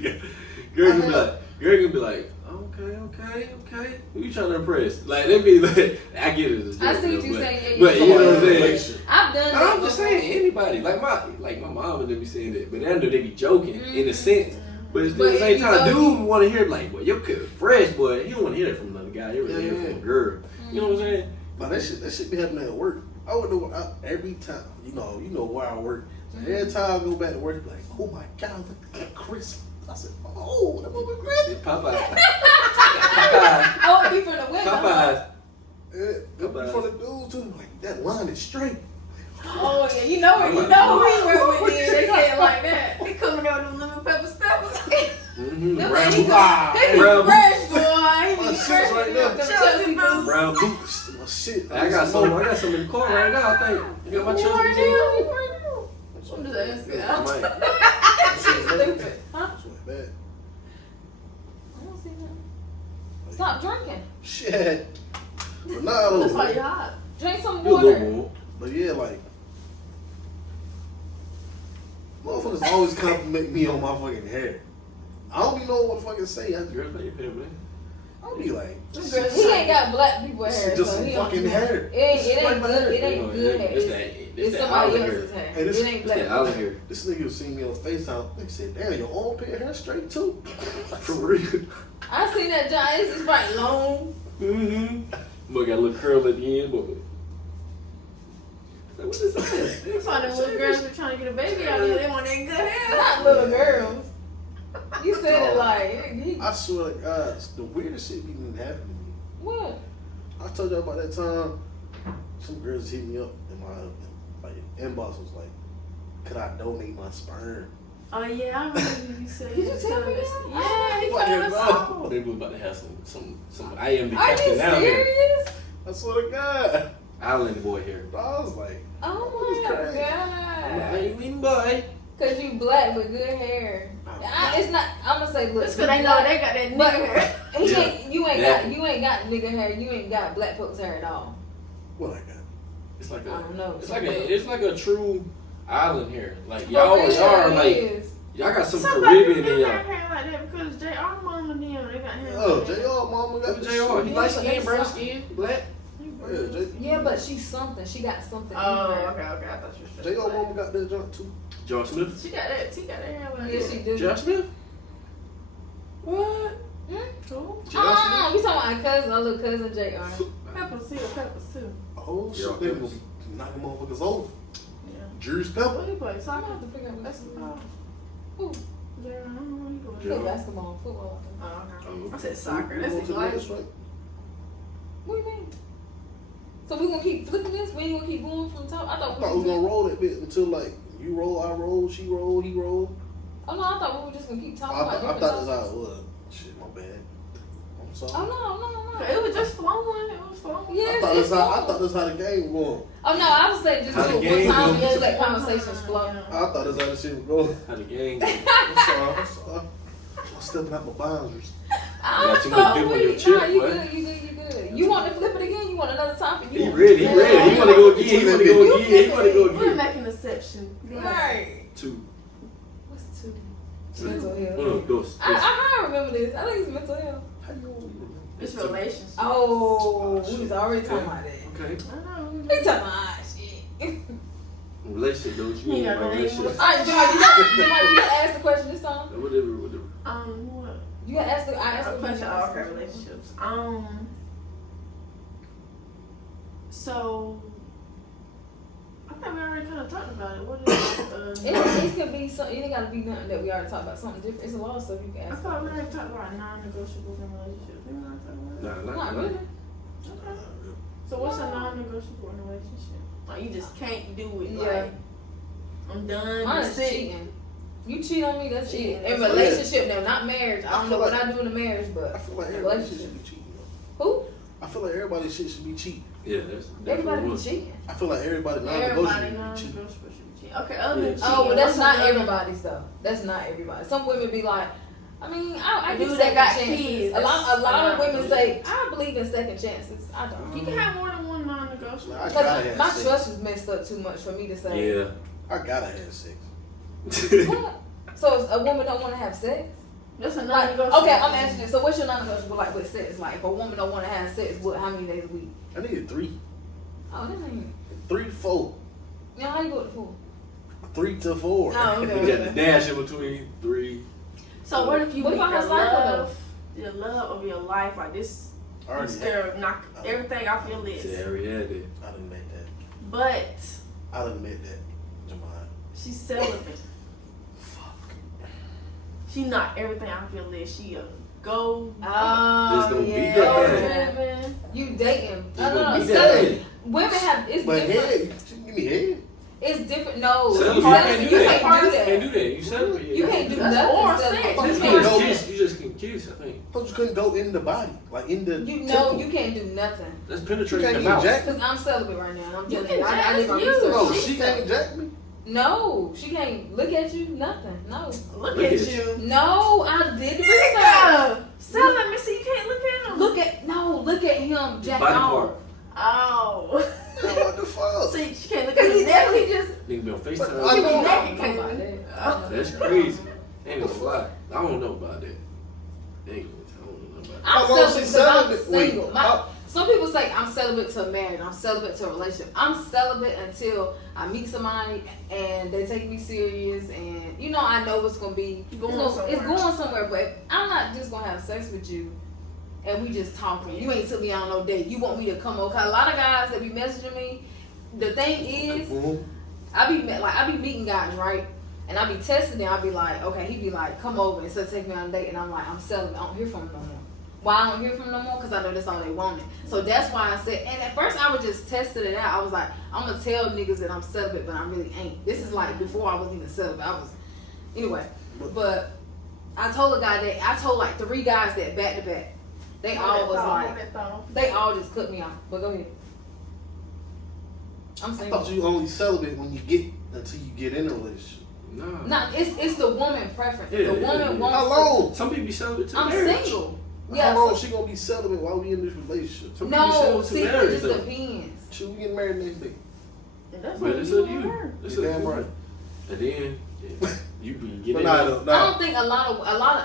girl gonna be like, okay. Who you trying to impress? Like they be like, I get it. As a joke, I see what though, you're saying. But you know what I'm saying? I've done that. I'm just saying anybody. Like my mom and they be saying that, but I know they be joking in a sense. But at the same time, dude want to hear like, boy, your cut fresh, boy. He don't want to hear that from another guy. He want to hear it from a girl. You know what I'm saying? But that shit be happening at work. I would do every time. You know where I work. So every time I go back to work, be like, oh my god, look at that crisp. I said, oh, that was crisp. Popeyes. I want to be from the women. Popeyes. Yeah, for the dude too. Like that line is straight. Oh yeah, you know who we work with. Then they say it like that. They coming out with lemon pepper steppers. Mm-hmm. Them Brown ladies boots. They be Brown fresh, boy. My shit's right there. Them Chelsea boots. Brown boots. My shit. I got some in the car right now. I think. You got my You Chelsea wearing boots. them? I'm just asking. I might. Stupid. Huh? That's what bad. I don't see that. Stop drinking. Shit. But nah, That's though. why you're hot. Drink some You a little water. more. But yeah, like motherfuckers always compliment me on my fucking hair. I don't even know what to fucking say. I Girl, play your hair, man. I'll be like, He ain't got black people hair. it's just so some he don't fucking know. hair. It ain't It's my hair. good. It ain't good hair. It's It's that somebody olive hair. else's hair. Hey, this- It ain't It's black. that olive hair. This nigga was seeing me on FaceTime. They said, damn, your armpit hair straight too. For real. I seen that John. It's just right long. Mm-hmm. Boy got a little curl at the end, but like, what is that? That's why them little girls be trying to get a baby out of there. They want that good hair. Not little girls. You said it like I swear to God, the weirdest shit be happening to me. what? I told you about that time some girls hit me up in my inbox was like, could I donate my sperm? Oh yeah, I remember you said. Did you tell me us. that? Yeah, he Fucking told us no. all. They were about to have some I am the Are you captain down there. serious? I swear to God. Island boy here. I was like, Oh my Crazy. god. Island boy. Cause you black with good hair. It's not. I'm gonna say look. That's because they know they got that But nigga hair. he Yeah. ain't. You ain't got nigga hair. You ain't got black folks hair at all. what I got? It's like I don't know. it's like a true island here. Like For y'all real, are it like is. y'all got some Somebody Caribbean in do y'all. got hair like that because JR mama and them, they got hair. Oh, like that. JR mama got Who's this JR? He shit. light but skin, they brown suck. skin, black. Yeah, Yeah, but she's something. She got something. Oh, in her. okay. I thought you were JR mama got that junk too. John Smith. She got that. She got that hair like Yeah, that. she do. John Smith. What? Cool. John Smith. We talking about our cousin, our little cousin Jr. Peppers too. Oh JR shit, they Peppers. was knocking motherfuckers over. Yeah. Juice Pepper. What he play? I'm Soccer. gonna have to figure out what That's that's oh. Who? JR, I don't know what he Play doing. Yeah. basketball, football. Oh, okay. Oh. I said soccer. That's We his going to the life. next one? What do you mean? So we gonna keep flipping this? We ain't gonna keep going from the top? I I thought thought we was gonna roll that bit until like you roll, I roll, she roll, he roll. Oh no, I thought we were just gonna keep talking I about thought different that's topics. how it was. Shit, my bad. I'm sorry. Oh no. It was just flowing. It was flowing. Yeah, I thought it's that's how the game was going. Oh no, I was saying just How do the it one game time goes. and just let conversations flow. I thought that's how the shit was going. How the gang go. I'm sorry. I'm stepping out my boundaries. I'm got too much dip on your weak. chip, Nah, you boy. good. You want to flip it again? You want another time for you? He ready. He wanna go again. He wanna go again. He wanna go We're again. making an exception. Right. Two. What's two? Two. Mental health. No, dos. I remember this. I think it's mental health. How you gonna It's relationship. Oh, we was already talking about that. Okay. I know. We talking about shit. Relationship, don't you He mean got about the name. relationship? Alright, Jamal, you gotta ask the question this time. Whatever. What? You gotta ask the I asked A the question. question. Okay, relationships. So I thought we already kind of talked about it. What is It could be something. It ain't gotta be nothing that we already talked about. Something different. It's a lot of stuff you can I ask. thought we already talked about non-negotiables in relationships. Didn't we already talk about that? Not really. Okay. So what's a non-negotiable in a relationship? Like you just can't do it. Yeah. Like, I'm done. Mine That's is it. cheating. You cheat on me, that's Cheating, cheating. In that's relationship, now, not marriage. I don't know feel what I do in a marriage, but I feel like in everybody shit relationship. should be cheating. Who? I feel like everybody shit should be cheating. Yeah, that's Everybody definitely be one. cheating. I feel like everybody Everybody non-negotiable be cheating. non-negotiable should be cheating. Okay, other than Yeah. cheating. Oh, but that's what's not another- everybody's though. That's not everybody. Some women be like, I mean, I Dude give that second got chances. kids. A lot of women Yeah. say, I believe in second chances. I don't. You can have more than one non-negotiable. Like, I gotta Because have my sex. trust is messed up too much for me to say. Yeah. I gotta have sex. What? So a woman don't want to have sex? That's a Like, non-negotiable. okay, I'm asking you. So what's your non-negotiable like with sex? Like if a woman don't want to have sex, what? How many days a week? I need 3. Oh, that ain't. 3 to 4. You know how you go to the pool? 3 to 4. Oh, You okay. got the dash in between 3. So what if you What meet about the her cycle, love of your life? Like this, I already this had. girl knock everything off your list. See, I already had that. I done met that. But I done met that. Jamon. she's celibate. She knocked everything off your list. She a go. Oh, Just gonna beat yeah. that man. You dating? Just gonna No, beat celibate. that. Women have it's But different. head, you give me head. It's different. No, Celibate, celibate, you you can't can't do You can't that. do that. You celibate. You can't do That's nothing. or celibate. sex. You You can't. go- kiss. You just can kiss, I think. Thought you couldn't go in the body, like in the. You know temple. you can't do nothing. That's You penetrating can't the mouth. eject. Cause I'm celibate right now. I'm You telling can you. I did my just use. research. No, She's she can't eject me. No, she can't look at you. Nothing. No. Look Look at at you. No, I did the research. Nigga, celibate. See, you can't look at him. Look at him, Jack Body off. part. Oh. Man, what the fuck? See, she can't look at Cause him. he definitely just. Nigga be on But FaceTime. I She be know- naked, I don't know can't about we? that. That's crazy. Ain't gonna lie. I don't know about that. I don't know about that. I'm How long celibate she because I'm celibate? Wait, single. how- Some people say I'm celibate to a marriage. I'm celibate to a relationship. I'm celibate until I meet somebody and they take me serious, and you know I know it's gonna be Going it's somewhere. going somewhere. But I'm not just gonna have sex with you and we just talking. You ain't took me on no date. You want me to come over? 'Cause a lot of guys that be messaging me. The thing is, Mhm. I be meeting guys, right? And I be testing them. I be like, okay, he be like, come over and so take me on a date, and I'm like, I'm celibate. I don't hear from him no more. Why I don't hear from him no more? Because I know that's all they wanted. So that's why I said. And at first I was just testing it out. I was like, I'm gonna tell niggas that I'm celibate, but I really ain't. This is like before I was even celibate. I was anyway. But I told a guy that I told like 3 guys that back to back. They all was like, they all just cut me off. But go ahead. I'm I single. thought you only celibate when you get until you get in a relationship. Nah. No, it's the woman preference. Yeah, The woman yeah. wants. How long? Some people be celibate to I'm marriage. single. How Yeah. long so- she gonna be celibate while we in this relationship? Some people be no, celibate to see, it marriage, just though. depends. Should we get married next day? That's But what it's you up to you. want. It's You up damn to you. right. And then yeah, you be But getting nah, it. I don't think a lot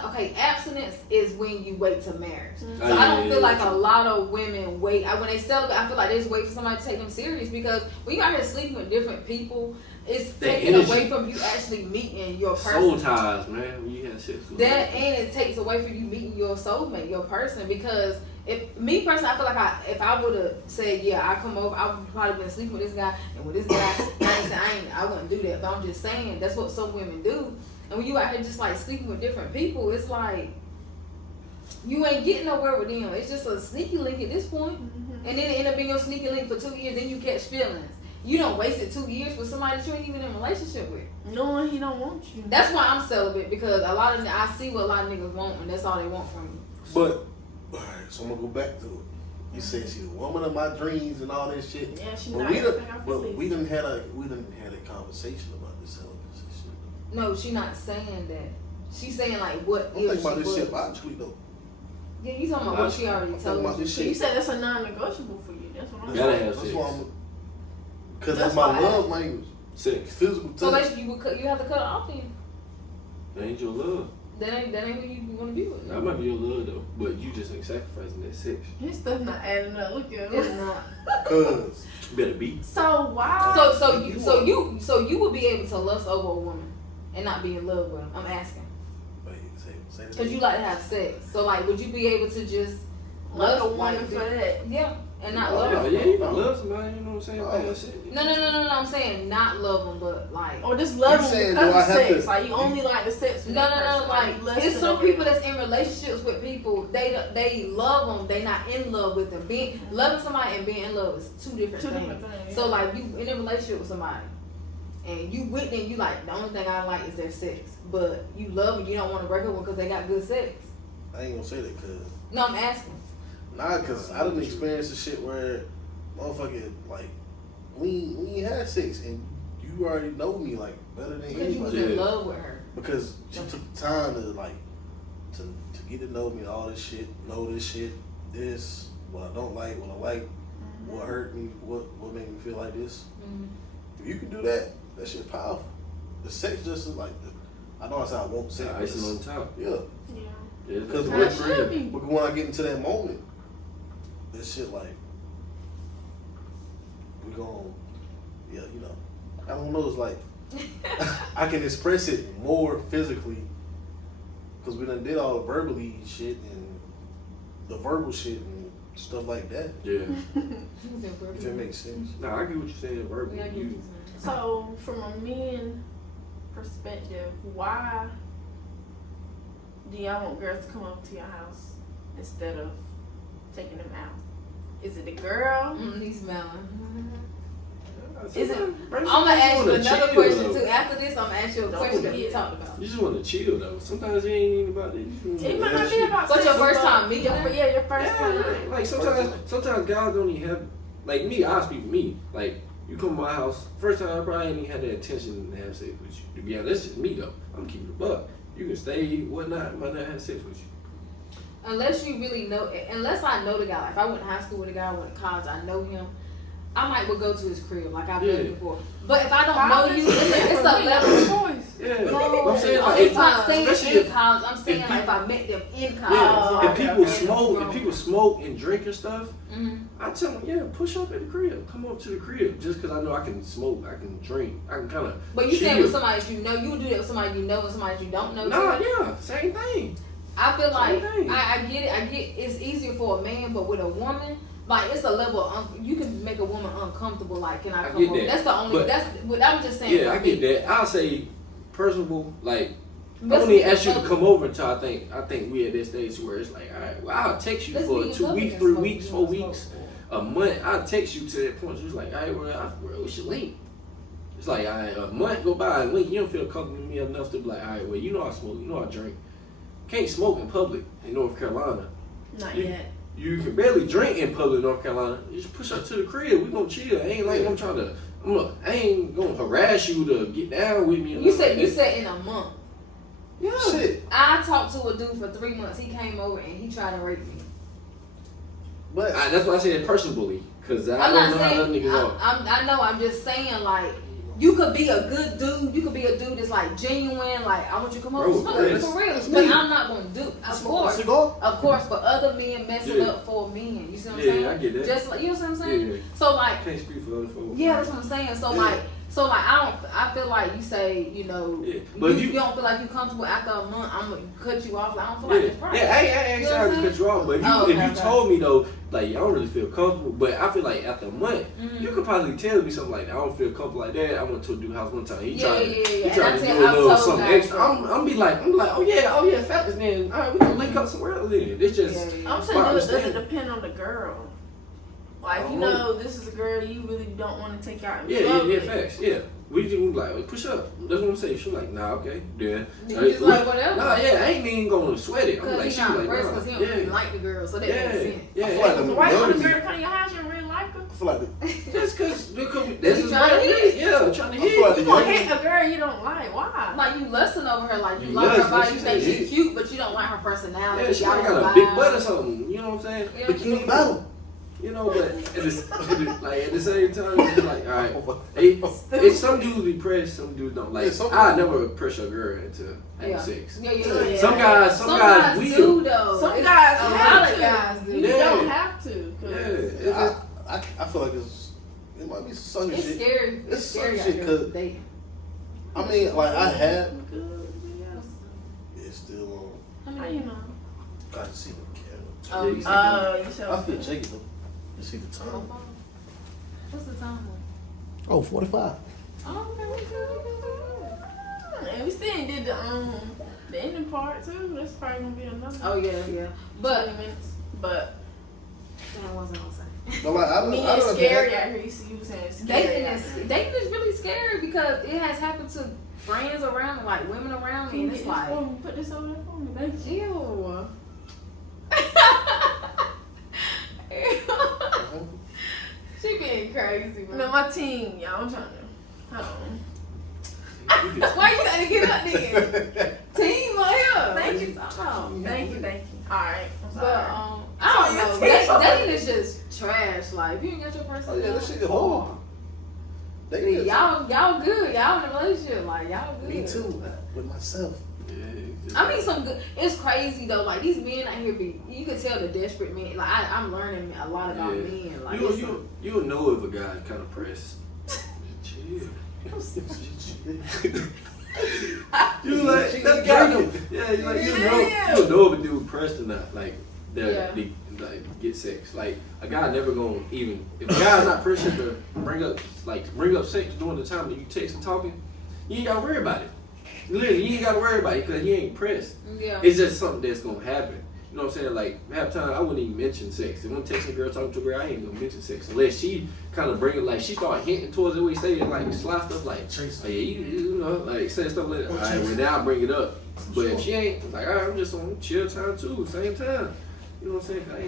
of okay, abstinence is when you wait to marriage. So Oh, I don't yeah, feel yeah, like yeah. a lot of women wait. When they celibate, I feel like they just wait for somebody to take them serious because when you out here sleeping with different people, it's The taken energy. away from you actually meeting your Soul person. ties, man. When you have sex with That them. and it takes away from you meeting your soulmate, your person. Because if me personally, I feel like if I would have said I come over, I would probably been sleeping with this guy and with this guy. I wouldn't do that. But I'm just saying that's what some women do. And when you out here just like sleeping with different people, it's like you ain't getting nowhere with them. It's just a sneaky link at this point. And then it end up being your sneaky link for 2 years. Then you catch feelings. You don't wasted 2 years with somebody that you ain't even in a relationship with. Knowing he don't want you. That's why I'm celibate because I see what a lot of niggas want and that's all they want from you. But alright, so I'm gonna go back to it. You said she's the woman of my dreams and all that shit. Yeah, she But not everything off your list. we done had a conversation about this celibacy shit. No, she not saying that. She's saying like what I'm if thinking she about this was. shit logically though. Yeah, you talking about what she already I'm thinking told about you. this So you shit. said that's a non-negotiable for you. That's what I'm Gotta saying. have That's sex. why I'm. Because That's that's my why I love asked. language. Sex. Physical So touch. basically, you have to cut it off then. That ain't your love. That ain't who you want to be with. That might be your love though, but you just ain't sacrificing that sex. His stuff not adding up. Look at It's him. not. Cause You better be. So why? So you would be able to lust over a woman and not be in love with him. I'm asking. wait, say that Cause you like to have sex. So like, would you be able to just Like a love woman for that. Yeah, and not Oh, love yeah, them. yeah, you can love somebody, you know what I'm saying? Oh. Man, shit. No. I'm saying not love them, but like. Or just love You them saying, because do I of have sex. to- Like you only like the sex with No, that person. like you lust it's it some over people them. that's in relationships with people. They love them. They not in love with them. Being loving somebody and being in love is two different Two things. different things. So like you in a relationship with somebody, and you with them, you like the only thing I like is their sex. But you love them. You don't want to break up with them because they got good sex. I ain't gonna say that because No, I'm asking. cause I done experienced the shit where motherfucker like we ain't had sex and you already know me like better than Because you was anybody in Yeah. love with her. because she took the time to like to get to know me, all this shit, know this shit, this what I don't like, what I like, what hurt me, what made me feel like this. Mm-hmm. If you can do that, that shit powerful. The sex just is like I know I said I won't say Yeah, icing on top. yeah. Yeah. Yeah, Because Kinda should be. when I get into that moment, this shit like we gon' yeah, you know. I don't know, it's like I can express it more physically because we done did all the verbally shit and the verbal shit and stuff like that. Yeah. If it makes sense. Nah, I get what you're saying, verbally. Yeah, I get what You, you're saying. So from a men perspective, why do y'all want girls to come over to your house instead of taking them out? Is it the girl? He's smelling. Is it? I'm gonna ask you another question too. After this, I'm gonna ask you a Don't question that forget. we talked about. You just want to chill though. Sometimes it ain't even about it. It might not be about What's sex, your first but- time meeting her? Yeah, your first Yeah, time. like sometimes guys don't even have like me. I speak for me. Like you come to my house, first time I probably ain't even had the intention to have sex with you. To be honest, that's just me though. I'm keeping it a buck. You can stay, whatnot, might not have sex with you. Unless you really know, unless I know the guy. Like if I went to high school with a guy, I went to college, I know him. I might would go to his crib like I've done before. But if I don't know you, it's a level. Yeah, No, I'm saying I'm like, not saying especially in college. I'm saying if like if I met them in yeah, college. if okay, people okay. smoke, if people smoke and drink and stuff, Mm-hmm. I tell them, yeah, push up at the crib, come up to the crib, just because I know I can smoke, I can drink, I can kind of. But you said with somebody that you know, you would do that with somebody you know and somebody that you don't know. Nah, too? yeah, same thing. I feel like Same thing. I get it. I get it's easier for a man, but with a woman, like it's a level of you can make a woman uncomfortable. Like, can I I come get over? that. That's the only. But- That's what I'm just saying. Yeah, for I me. get that. I'll say personable, like. I Let's don't even be ask you to public. come over until I think we at this stage where it's like, all right, well, I'll text you Let's for be in 2 public weeks, and 3 smoke. weeks, You 4 wanna weeks, smoke. a month. I'll text you to that point. So it's like, all right, well, we should link. It's like, all right, a month go by and link. You don't feel comfortable with me enough to be like, all right, well, you know I smoke, you know I drink. Can't smoke in public in North Carolina. Not You- yet. You can barely drink in public in North Carolina. You just push up to the crib. We gonna chill. Ain't like I ain't gonna harass you to get down with me. or You nothing said like you that. said in a month. Yeah. Shit. I talked to a dude for 3 months. He came over and he tried to rape me. But That's why I said personally, cause I I'm don't not know how them saying. niggas are. I know. I'm just saying like. You could be a good dude. You could be a dude that's like genuine. Like I want you to come over, Bro, smoke that's- for real. that's But me. I'm not gonna do. Of smoke a course, cigar? of course. But other men mess it Yeah. up for men. You see what I'm Yeah, saying? I get that. Just like you know what I'm saying. Yeah. So like, Can't speak for other folks. yeah, that's what I'm saying. So Yeah. like, I feel like you say, you know, Yeah. But if you you don't feel like you comfortable after a month. I'm gonna cut you off. Like I don't feel yeah, like it's right. yeah, I ain't You know what actually I'm to cut you off, but if you Oh, okay, okay. told me though, like I don't really feel comfortable, but I feel like after a month, Mhm. you could probably tell me something like that. I don't feel comfortable like that. I went to a dude house one time. He Yeah, tried yeah, to, yeah. he And tried I to tell- do a I've little told something guys extra. that. I'm like, oh yeah, fellas, then all right, we gonna link up somewhere else then. It's just Yeah, yeah. I'm saying, I does it understand. depend on the girl? Like, if you Oh. know this is a girl you really don't want to take out in yeah, public. facts, yeah. We just like push up. That's what I'm saying. She like, nah, okay, then. You just like whatever. Nah, yeah, I ain't even gonna sweat it. I'm Because like, he's she not like, impressed nah, because he don't really yeah, like the girl, so that makes yeah, sense. yeah. I feel like So the why you want a majority- girl to come to your house? You don't really like her? I feel like Just because this He is tryna what it hit. is. Yeah, trying to I feel hit. like You the gonna young- hit a girl you don't like? Why? Like you lusting over her, like you You like her lust, body, she you think said, she's cute, but you don't like her personality. Yeah, she y'all might don't got a big vibe. butt or something. You know what I'm saying? Yeah. bikini bottom. You know, but at the same time, it's like, all right. It's some dudes be pressed, some dudes don't. Like, Yeah, some I people- never pressure a girl into having Yeah. sex. Yeah, yeah, Yeah. yeah. Some guys do will. though. Some It's- guys a have lot of to. guys do. You Yeah. don't have to. 'Cause Yeah, it's just, I feel like it might be some sucker It's shit. scary. It's It's scary some out shit here 'cause- dating. I mean, like I had. Good, yes. It's still on. How you know? Got to see the camera. Oh, Yeah, you you said You show. I still check it though. You see the time. what's the time? Oh, 45. Oh, okay, we good. And we still did the ending part too. That's probably gonna be another. Oh yeah. But 20 minutes. But that wasn't what I was But like, I me don't it's know. scary out here. You see, you saying it's scary. out here. dating is really scary because it has happened to friends around me, like women around me, and it's like, put this over there for me, thank you. ew. She being crazy, bro. No, my team, y'all. I'm trying to. Hold on. Why you gotta get up then? Team on here. Thank you. Oh. Thank you. Alright. I'm But sorry. I don't know. Sorry. Dating is just trash. Like if you ain't got your person. Oh yeah, that shit is horrible. They See, is. y'all good. Y'all in a relationship. Like y'all good. Me too. With myself. I mean, some good. It's crazy though. Like these men out here you can tell the desperate men. Like I'm learning a lot about men. Like you'll know if a guy kind of pressed. Chill. You like that guy? Yeah, you like you'll know if a dude pressed or not. Like that, like get sex. Like a guy never gonna even if a guy's not pressured to bring up sex during the time that you text and talking, you ain't gotta worry about it. Literally, you ain't gotta worry about it because you ain't pressed. Yeah. It's just something that's gonna happen. You know what I'm saying? Like half time, I wouldn't even mention sex. If I'm texting a girl, talking to a girl, I ain't gonna mention sex unless she kind of bring it like she start hinting towards it. We say it like sly stuff like, oh, yeah, you know, like say stuff like that. All right, well now I bring it up. But if she ain't like, all right, I'm just on chill time too, same time. You know what I'm saying? 'Cause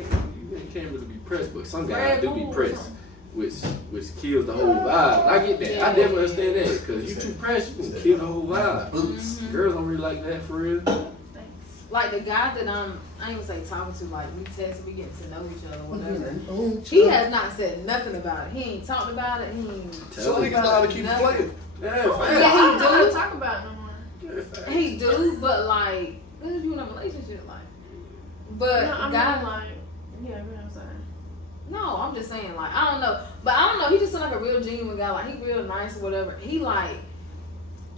you can't really be pressed, but some guys do be pressed, which kills the whole vibe. I get that. I definitely understand that because you too pressed, you can kill the whole vibe. Girls don't really like that for real. Like the guy that I ain't gonna say talking to, like we text, we get to know each other, whatever. He has not said nothing about it. He ain't talked about it. He ain't. So niggas know how to keep playing. Yeah, Yeah, he do. Talk about it no more. He do, but like, what if you in a relationship, like? But No, I mean, guy, like, yeah, you know what I'm saying. no, I'm just saying, like, I don't know, but I don't know. He just seems like a real genuine guy. Like he real nice or whatever. He like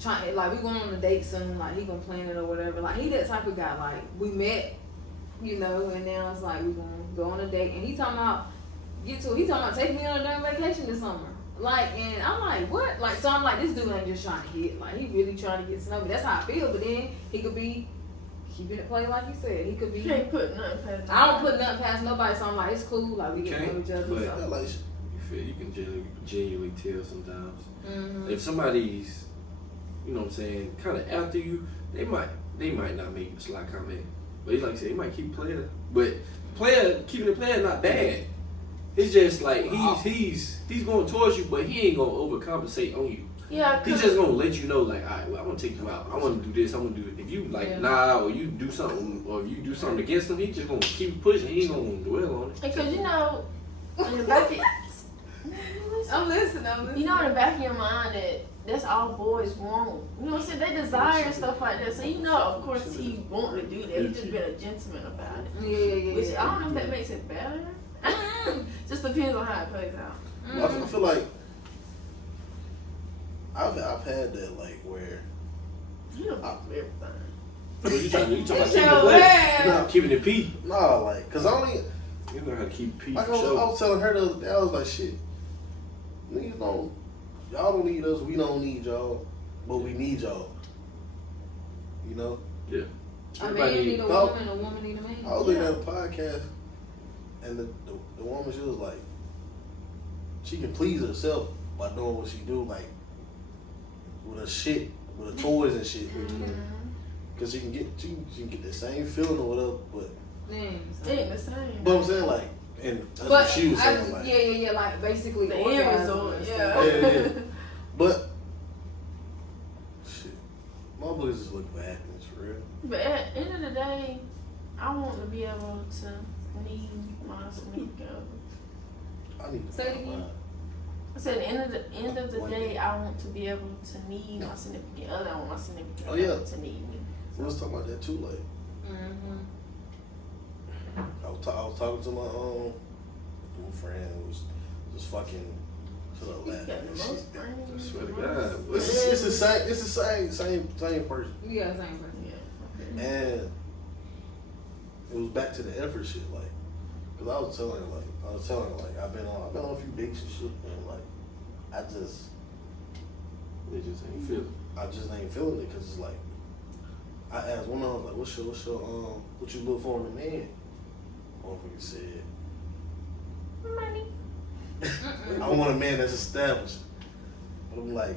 trying, like we going on a date soon. Like he gonna plan it or whatever. Like he that type of guy. Like we met, you know, and now it's like we gonna go on a date. And he talking about he talking about taking me on a damn vacation this summer. Like, and I'm like, what? Like, so I'm like, this dude ain't just trying to hit. Like, he really trying to get to know me. That's how I feel. But then he could be keeping it play like you said. He could be. You can't put nothing past I don't put nothing past nobody. So I'm like, it's cool. Like we get to know each other. But So. Like, you can genuinely tell sometimes. Mm-hmm. If somebody's, you know what I'm saying, kind of after you, they might not make a sly comment. But like I said, he might keep playing. But keeping it playing not bad. It's just like he's going towards you, but he ain't gonna overcompensate on you. Yeah, He's just gonna let you know, like, all right, well, I want to take you out. I want to do this. I want to do it. If you like nah, or you do something, or if you do something against him, he's just gonna keep pushing. He ain't gonna dwell on it. because you know, in the back of, I'm listening. you know, in the back of your mind that's all boys want. You know what I'm saying? They desire stuff like that. So you know, of course, he want to do that. He just been a gentleman about it. Yeah. Which I don't know if that makes it better. Just depends on how it plays out. I feel like I've had that like where You don't do everything. What you talking about It's keeping your it playing? way. You know, keeping it peak. nah, like, cause I only You know how to keep peak like for I sure. was telling her the other day, I was like, shit, niggas y'all don't need us, we don't need y'all, but we need y'all. You know? Yeah. A man Everybody need a thought- woman, a woman need a man. I was looking at a podcast, and the woman, she was like, she can please herself by doing what she do, like with her shit, with her toys and shit, cause she can get the same feeling or whatever. But It ain't the same. but I'm saying like, and that's But what she was saying, like, yeah, like basically The end orgasm result, and yeah. stuff. yeah. But shit, motherfuckers just look for happiness for real. But at the end of the day, I want to be able to need my significant other. I need to Say it find again. mine. I said, at the end of the day, I want to be able to need my significant other. I want my significant Oh, yeah. other to need me. We was talking about that too. Like, I was talking to my friend who was just fucking to the You left. got the most brains. I swear to God. It's the same person. Yeah, same person. Yeah. And it was back to the effort shit. Like, Cause I was telling her like I've been on a few dates and shit, and like I just ain't feeling. I just ain't feeling it, cause it's like I asked one of them like, what you look for in a man? Motherfucker said, Money. I want a man that's established. I'm like,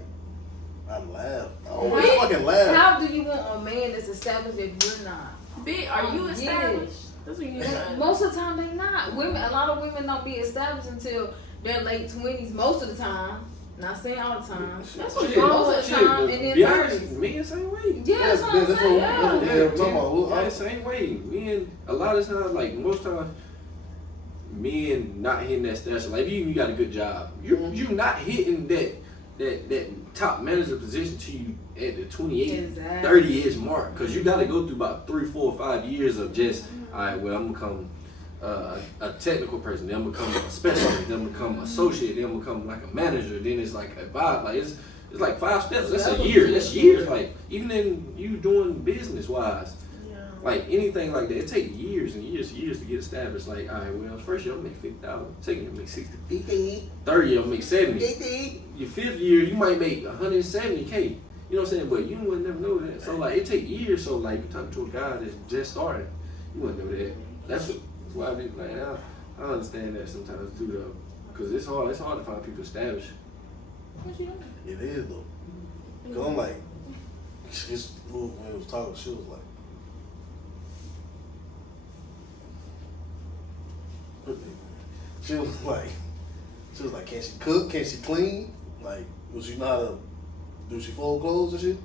I laugh. I always Wait, fucking laugh. How do you want a man that's established if you're not? Big, are you established? That's what you saying. Most of the time they not. Women, a lot of women don't be established until their late 20s. Most of the time, not saying all the time. That's what Shit, most of the time, and then be honest, 30s. me the same way. Yeah, that's what I'm saying. Yeah, same way. Men, a lot of times, like most times, men not hitting that stature. Like you got a good job. You not hitting that top manager position to you at the 28, 30-ish mark, because you got to go through about 3, 4, 5 years of just, all right, well, I'm gonna become a technical person, then I'm become a specialist, then I'm become associate, then I'm become like a manager, then it's like a vibe, like it's like 5 steps. That's a year. That's years. Like even in you doing business wise, like anything like that, it takes years and years and years to get established. Like, all right, well, first year I'll make 50,000, second year I'll make 60, third year I'll make 70. Your 5th year you might make 170K. You know what I'm saying? But you would never know that. So like it take years. So like you talking to a guy that's just started, you wouldn't know that. That's why I be like, I understand that sometimes too though, because it's hard to find people established. It is though. Cause I'm like, when we was talking, she was like, can she cook? Can she clean? Like, was she know how to, do she fold clothes and shit?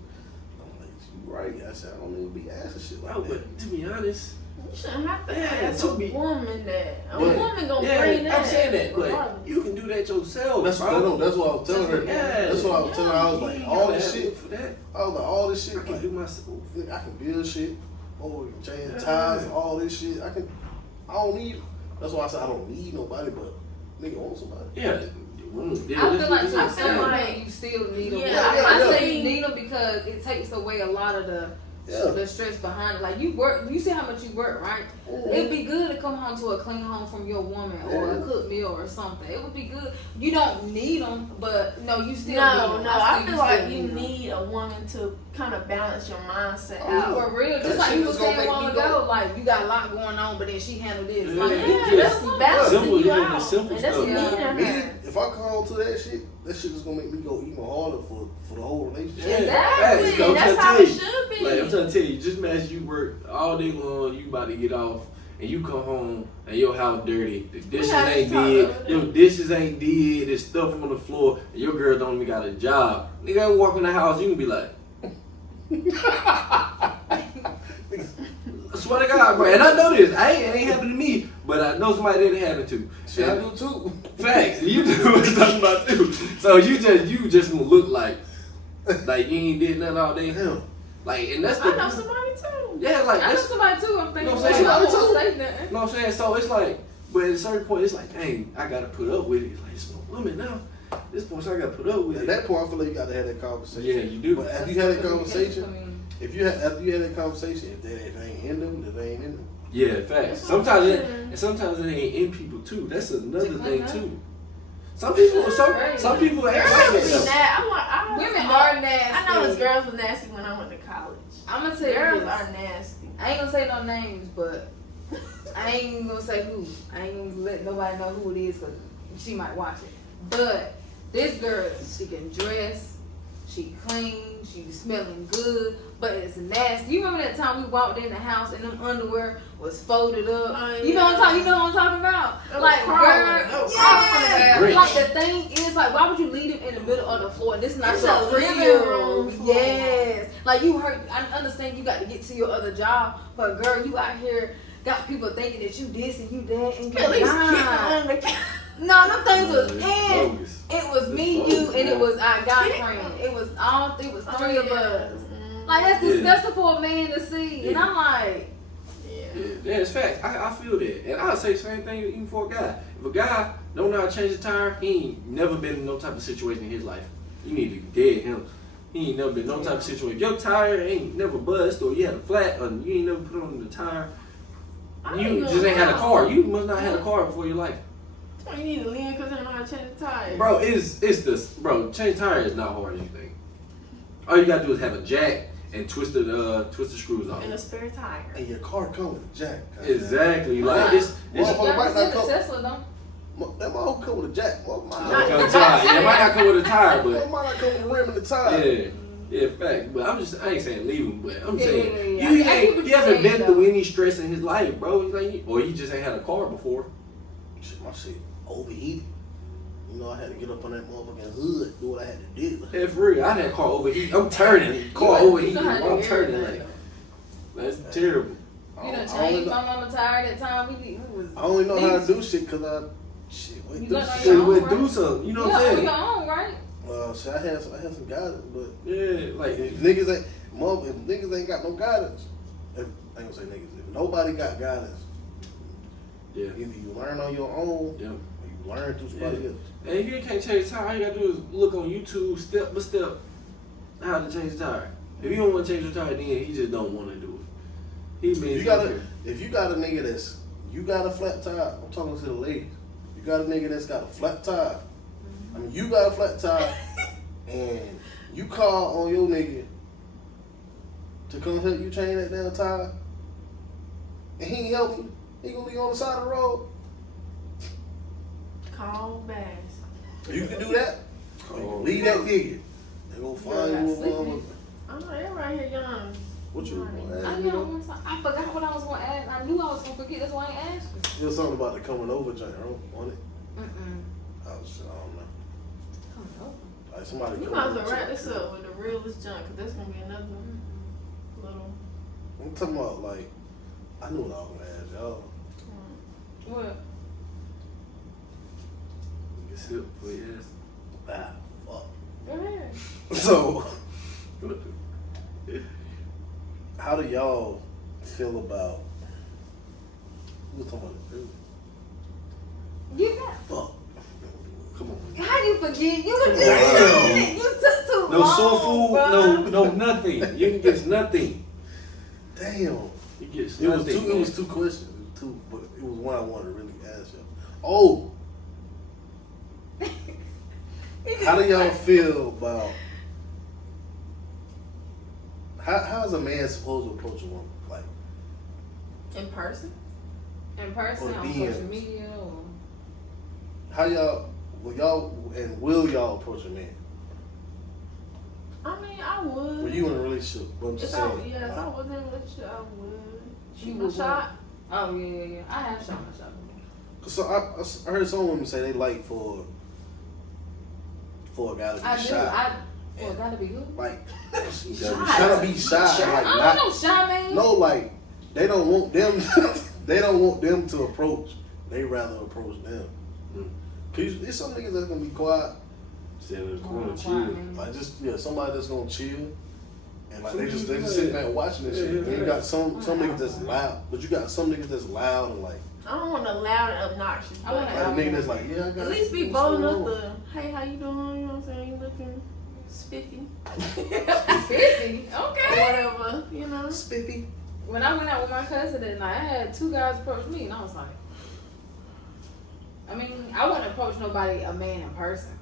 I'm like, you right. I said, I don't even be asking shit like that. But to be honest, you shouldn't have to Yeah, ask to a be- woman that. A Yeah. woman gonna bring that. I'm saying that, but regardless. you can do that yourself. That's what I know. That's what I was telling her. Yeah. That's what I was telling her. I was like, all this shit. for that. I was like, all this shit. I can Like, do myself. I can build shit. Oh, change ties and all this shit. I don't need. That's why I said I don't need nobody, but nigga want somebody. Yeah. I feel like I feel like you still need them. Yeah, I say you need them because it takes away a lot of the stress behind it. Like you work, you see how much you work, right? It'd be good to come home to a clean home from your woman or a cooked meal or something. It would be good. You don't need them, but no, you still need them. I feel like you need a woman to kind of balance your mindset out. For real, just That like shit you were is gonna saying a while make me ago, like you got a lot going on, but then she handled this. Yeah. Like, Yeah, that's balancing Simple, you yeah, out. the simple And that's stuff. needing Me, her. if I come on to that shit is gonna make me go even harder for the whole relationship. Yeah. Exactly. Facts. I'm That's trying to how tell it you. should be. Like I'm trying to tell you, just imagine you work all day long, you about to get off, and you come home and your house dirty, the dishes had ain't this talk did, the other day. your dishes ain't did, there's stuff on the floor, and your girl don't even got a job. Nigga walk in the house, you can be like, I swear to God, bro. And I know this. It ain't happened to me, but I know somebody that it happened to. Shit, I do too. Facts. You do what I'm talking about too. So you just gonna look like you ain't did nothing all day. Damn. Like, and that's I know the somebody too. yeah, like I know that's somebody too. I'm thinking, No, well, say I won't somebody say nothing. you know what I'm saying? So it's like, but at a certain point, it's like, dang, I gotta put up with it. Like, it's my woman now. At this point, so I gotta put up with At it. that point, I feel like you gotta have that conversation. Yeah, you do. But after you had that I conversation, mean, after you had that conversation, if it ain't in them, if they ain't in them. Yeah, facts. Sometimes it ain't in people too. That's another thing too. Some people ain't like Girls that be though. women are nasty. I know this girls was nasty when I went to college. I'm gonna tell you Girls this. are nasty. I ain't gonna say no names, but I ain't gonna say who. I ain't gonna let nobody know who it is because she might watch it. But this girl, she can dress, she clean, she smelling good, but it's nasty. You remember that time we walked in the house and them underwear was folded up? Oh, You know what I'm talking? You know what I'm talking about? Like, girl, Grinch. like the thing is, like, why would you leave them in the middle of the floor? This is not It's your a living real. room floor. Yes, like you hurt. I understand you got to get to your other job, but girl, you out here got people thinking that you this and you that and you At least not. get on the couch. No, them things was Yeah, in. bogus. It was me, Bogus, you, and it man. was our guy friend. It was three of us. Like that's Yeah. disgusting for a man to see, and Yeah. I'm like, Yeah, it's facts. I feel that. And I'll say the same thing even for a guy. If a guy don't know how to change a tire, he ain't never been in no type of situation in his life. You need to dead him. He ain't never been in no type of situation. If your tire ain't never bust or you had a flat or you ain't never put on the tire, You just ain't had a car. You must not have had a car before your life. You need to lean because they don't know how to change the tires. Bro, it's this. Bro, change tires is not hard as you think. All you gotta do is have a jack and twist the screws off. And a spare tire. And your car come with a jack. Exactly. Yeah. Like it's Motherfucker might not come. Tesla though. That might come with a jack. Might Not not come with a tire. Yeah, it might not come with a tire, It but might not come with a rim and a tire. yeah, fact. But I ain't saying leave him, but I'm Yeah, saying yeah. you I get what he you're hasn't saying, been though. through any stress in his life, bro. Like, or he just ain't had a car before. Shit, my shit overheated. You know, I had to get up on that motherfucking hood, do what I had to do. Yeah, for real. I had a car overheat. I'm turning. Car You overheating. know how to I'm do turning everything, like though. that's terrible. You done I changed only, my mama tire that time we was. I only know how to do shit because I went You through learned on shit. your So own, we went right? through something. You know what Yeah, I'm on saying? your own, right? Shit, I had some guidance, but Yeah, like if niggas ain't got no guidance, I ain't gonna say niggas. If nobody got guidance, yeah. either you learn on your own, Yeah. or you learn through somebody else. And if you can't change the tire, all you gotta do is look on YouTube step by step how to change the tire. If you don't want to change the tire, then he just don't want to do it. He means If you got a nigga that's you got a flat tire, I'm talking to the ladies. You got a nigga that's got a flat tire. I mean, you got a flat tire, and you call on your nigga to come help you change that damn tire, and he ain't helping you. He gonna be on the side of the road. Call bass. You can do that. Oh, Leave that nigga. They gonna find you a sleepy. motherfucker. I know everybody here young. What you gonna I ask? know. I forgot what I was gonna ask. I knew I was gonna forget. That's why I ain't asked you. There's something about the coming over joint on it. Mm. I don't know. Coming over. Like somebody. You come might as over well to wrap it. this up with the realest junk, because that's going to be another little. I'm talking about like, I knew what I was gonna ask y'all. What? You can sip for yes. Ah, fuck. Go ahead. So, how do y'all feel about? We were talking about the food. You got. Fuck. Come on. How you forget? You Come just on. did it. You took too No long, soul food, bro. no nothing. You can get nothing. Damn. You get It was nothing. two. It was two questions. It was two, but it was one I wanted to really ask y'all. Oh, how do y'all feel about? How's a man supposed to approach a woman? Like, In person? In person, Or on DMs. social media, or how will y'all approach a man? I mean, I would. Were you in a relationship? But I'm just If I, saying. if I was in a relationship, I would. Shoot You my would shot. oh yeah. I have shot my shot. So I heard some women say they like for a guy to be I do. shy. Well, gotta be good. Like, Shy. gotta be shy. Like, I not, don't know, shy man. no, like, they don't want them. They don't want them to approach. They rather approach them. Mm. Cause there's some niggas that's gonna be quiet. Stand in the corner, Quiet, chill. man. Like somebody that's gonna chill. And like Some they just niggas sitting there watching this Yeah, shit. yeah, And you yeah. got some niggas that's loud, but you got some niggas that's loud and like I don't want to loud and obnoxious, I but wanna- a nigga that's like, yeah, I got at least be what's bold going enough on? to, hey, how you doing? You know what I'm saying? You looking spiffy. 50. Or Okay. whatever, you know? Spiffy. When I went out with my cousin that night, I had two guys approach me, and I was like, I mean, I wouldn't approach nobody, a man in person.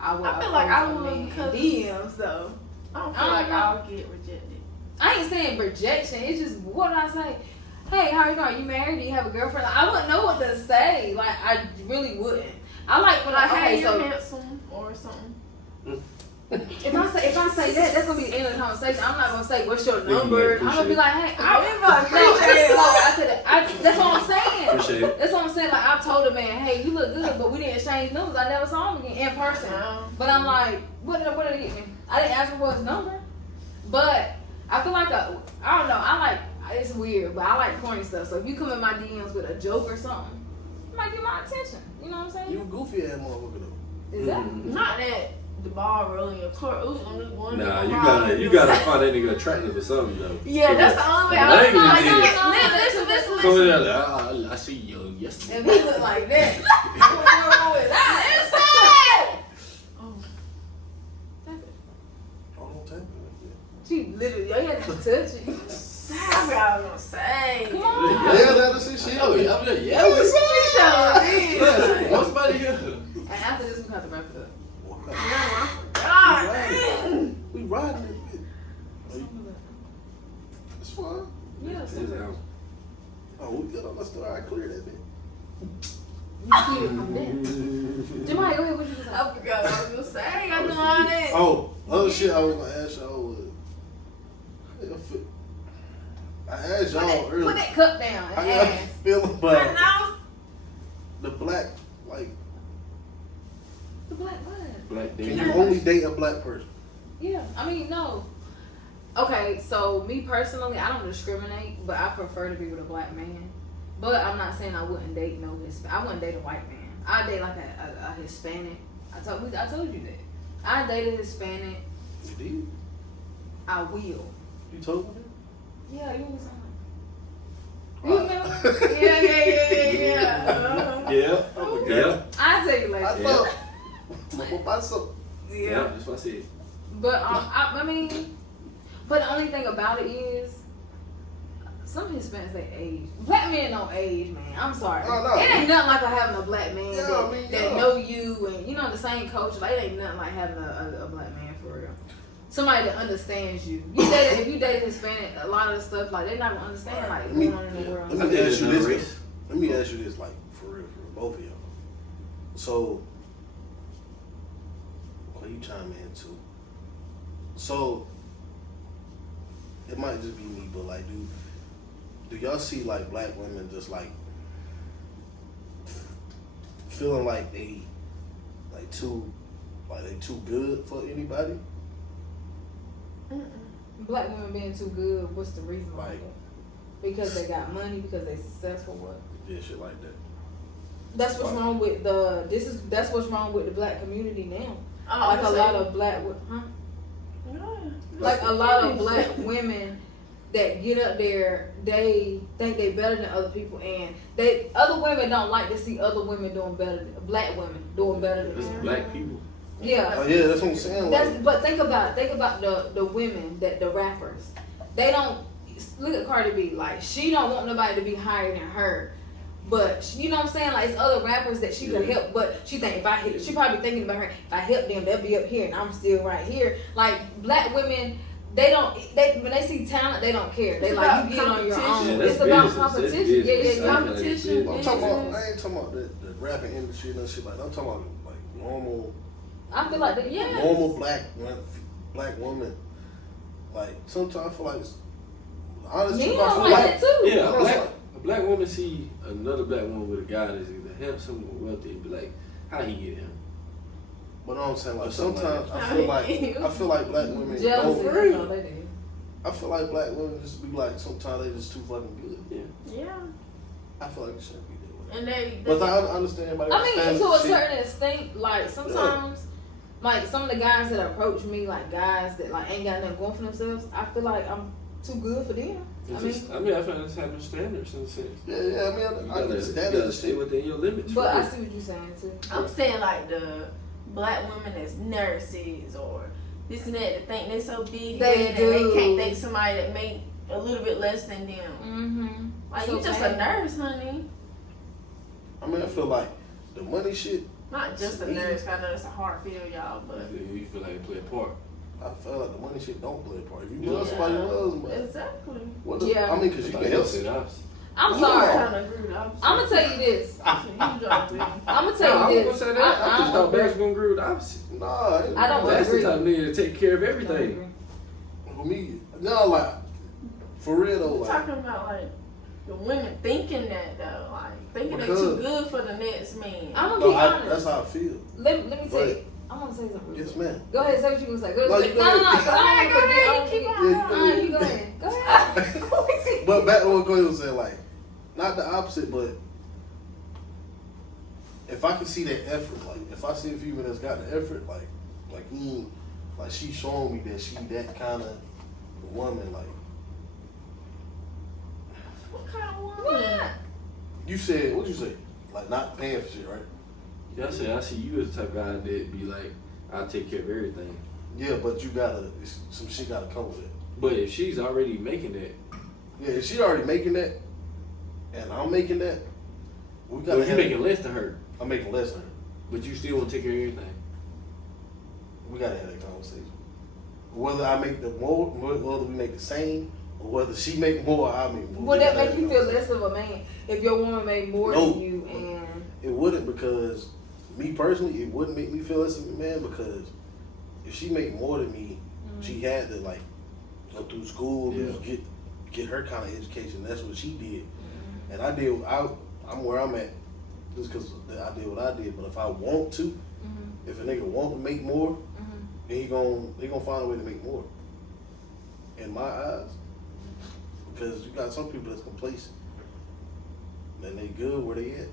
I would. I feel like I approach a would man in because- DMs though. I don't I feel don't like know. I'll get rejected. I ain't saying rejection. It's just what did I say? Hey, how you doing? You married? Do you have a girlfriend? I wouldn't know what to say. Like I really wouldn't. I like when Like, I hey, okay. you're So handsome or something. if I say that, that's gonna be the end of the conversation. I'm not gonna say what's your Yeah, number. appreciate I'm gonna be it. like, hey, Appreciate it. I said that. That's what I'm saying. Appreciate it. That's what I'm saying. Like I told a man, hey, you look good, but we didn't exchange numbers. I never saw him again in person. But I'm like, what did he get me? I didn't ask him for his number. But I feel like I don't know. I like it's weird, but I like corny stuff. So if you come in my DMs with a joke or something, it might get my attention. You know what I'm saying? You a goofy ass motherfucker though. Exactly. Not that the ball rolling your court. Ooh, I'm just going Nah, to you gotta find that nigga attractive or something though. Yeah, that's the only way I Like, was like, nigga, listen. Come in there, like, I see you yesterday. If he look like that, what's wrong with that? Oh, Oh, don't tap it. She literally, you had to touch it. that's what I was gonna say. Come on. Yeah, that'll see shit. Oh, yeah, I'm just yelling. Like, What's somebody here? And after this, we have to wrap it up. God. We riding this bitch. It's fine. Yeah, It's so out. Oh, we good on the story. I cleared that bitch. you clear. I'm dead. Jemai, go ahead. What you gonna say? I forgot what I was gonna say. I'm doing it. Oh, other shit I was gonna ask y'all was, I asked y'all Put earlier. that cup down I and got a ask. feeling But about now, the black, like, The black blood. Black can David. you only date a black person? Yeah, I mean, no. Okay, so me personally, I don't discriminate, but I prefer to be with a black man. But I'm not saying I wouldn't date no Hispanic. I wouldn't date a white man. I date like a Hispanic. I told you that. I date a Hispanic. You did? I will. You told me Yeah, you was that? on. You remember? yeah. Yeah. Okay. Yeah. I'll tell you I later. thought. I'm gonna buy some. Yeah. That's what I said. But I mean, but the only thing about it is, some Hispanics they age. Black men don't age, man. I'm sorry. Oh, no. It ain't nothing like having a black man Yeah, that, I mean, that yeah. know you and you know the same culture. Like it ain't nothing like having a black man for real. Somebody that understands you. If you date a Hispanic, a lot of the stuff like they're not gonna understand like what's going on in the world. Let me ask you this. Let me ask you this, like for real, for both of y'all. So, what you chime in too? So, it might just be me, but like, do y'all see like black women just like feeling like they too good for anybody? Black women being too good, what's the reason why? Like- Because they got money, because they successful, what? Yeah, shit like that. That's what's wrong with that's what's wrong with the black community now. Oh, Like a lot of black, like a lot of black women that get up there, they think they better than other people, and other women don't like to see other women doing better, black women doing better than It's them. black people. Yeah. Oh yeah, that's what I'm saying. Like, But think about the women the rappers. They don't look at Cardi B, like she don't want nobody to be higher than her. But you know what I'm saying? Like it's other rappers that she could help, but she think she probably thinking about her. If I help them, they'll be up here and I'm still right here. Like black women, when they see talent, they don't care. They It's like about you get on your own. Yeah, that's It's about business. That's competition. business. Yeah, competition. I'm talking about. I ain't talking about the rapping industry and that shit. Like I'm talking about like normal. I feel like that. Yeah. Normal black woman. Like sometimes I feel like honestly, Men I don't feel like that too. Yeah, I was a black woman see another black woman with a guy that's either handsome or wealthy and be like, how he get him? But I'm saying like Or something sometimes like I feel like black women Jealousy. don't. No, they do. I feel like black women just be like sometimes they just too fucking good. Yeah. I feel like it shouldn't be that way. And they But I understand everybody. I mean, understands to a shit. certain extent, like sometimes, like some of the guys that approach me, like guys that like ain't got nothing going for themselves, I feel like I'm too good for them. I feel like it's having standards in a sense. Yeah, I mean, You I gotta, understand you gotta that stay shit. within your limits. But I right? see what you're saying too. I'm saying like the black women that's nurses or this and that that think they're so big They and do. they can't think somebody that make a little bit less than them. Mm-hmm. Like you just a nurse, honey. I mean, I feel like the money shit. Not just a nurse. 'Cause I know it's a hard field, y'all, but You feel like you play a part. I feel like the money shit don't play a part. If you Yeah. love somebody, you love somebody. exactly. What the, Yeah. I mean, because you can help. I'm I sorry. kind of agree with the opposite. I'm gonna tell you this. You dropped it. I'm gonna No, tell I you was this. gonna say that. I just thought agree. Bash gonna agree with the opposite. Nah, I don't That's agree. the type of nigga to take care of I don't everything. agree. For me, no, like for real though, We're like talking about like the women thinking that though, like thinking they're Because- too good for the next man. I'm gonna no, be honest. that's how I feel. Let me tell But- you. I want to say something. Yes, ma'am. Go ahead. Say what you gonna say. Go No, ahead. you go No, ahead. because I Go ahead, don't keep forget. on. Yeah, You go ahead. Go ahead. But back to what Cody was saying, like not the opposite, but if I can see that effort, like if I see a female that's got the effort, like she's showing me that she that kind of woman, like What kind of woman? What? you said, what'd you say? Like not paying for shit, right? Yeah, I see you as the type of guy that be like, I'll take care of everything. Yeah, but you gotta some shit gotta come with it. But if she's already making that, Yeah, if she already making that, and I'm making that, we But gotta you have. making less than her, I'm making less than her. but you still want to take care of everything. We gotta have that conversation. Whether I make the more, whether we make the same, or whether she make more, or I make more. Would We that gotta make have you that feel conversation. less of a man if your woman made more No. than you? And It wouldn't, because me personally, it wouldn't make me feel less of a man, because if she make more than me, she had to like go through school, Yeah. get her kind of education. That's what she did, and I'm where I'm at just because I did what I did. But if I want to, if a nigga want to make more, then he gonna find a way to make more. In my eyes, because you got some people that's complacent, and they good where they at.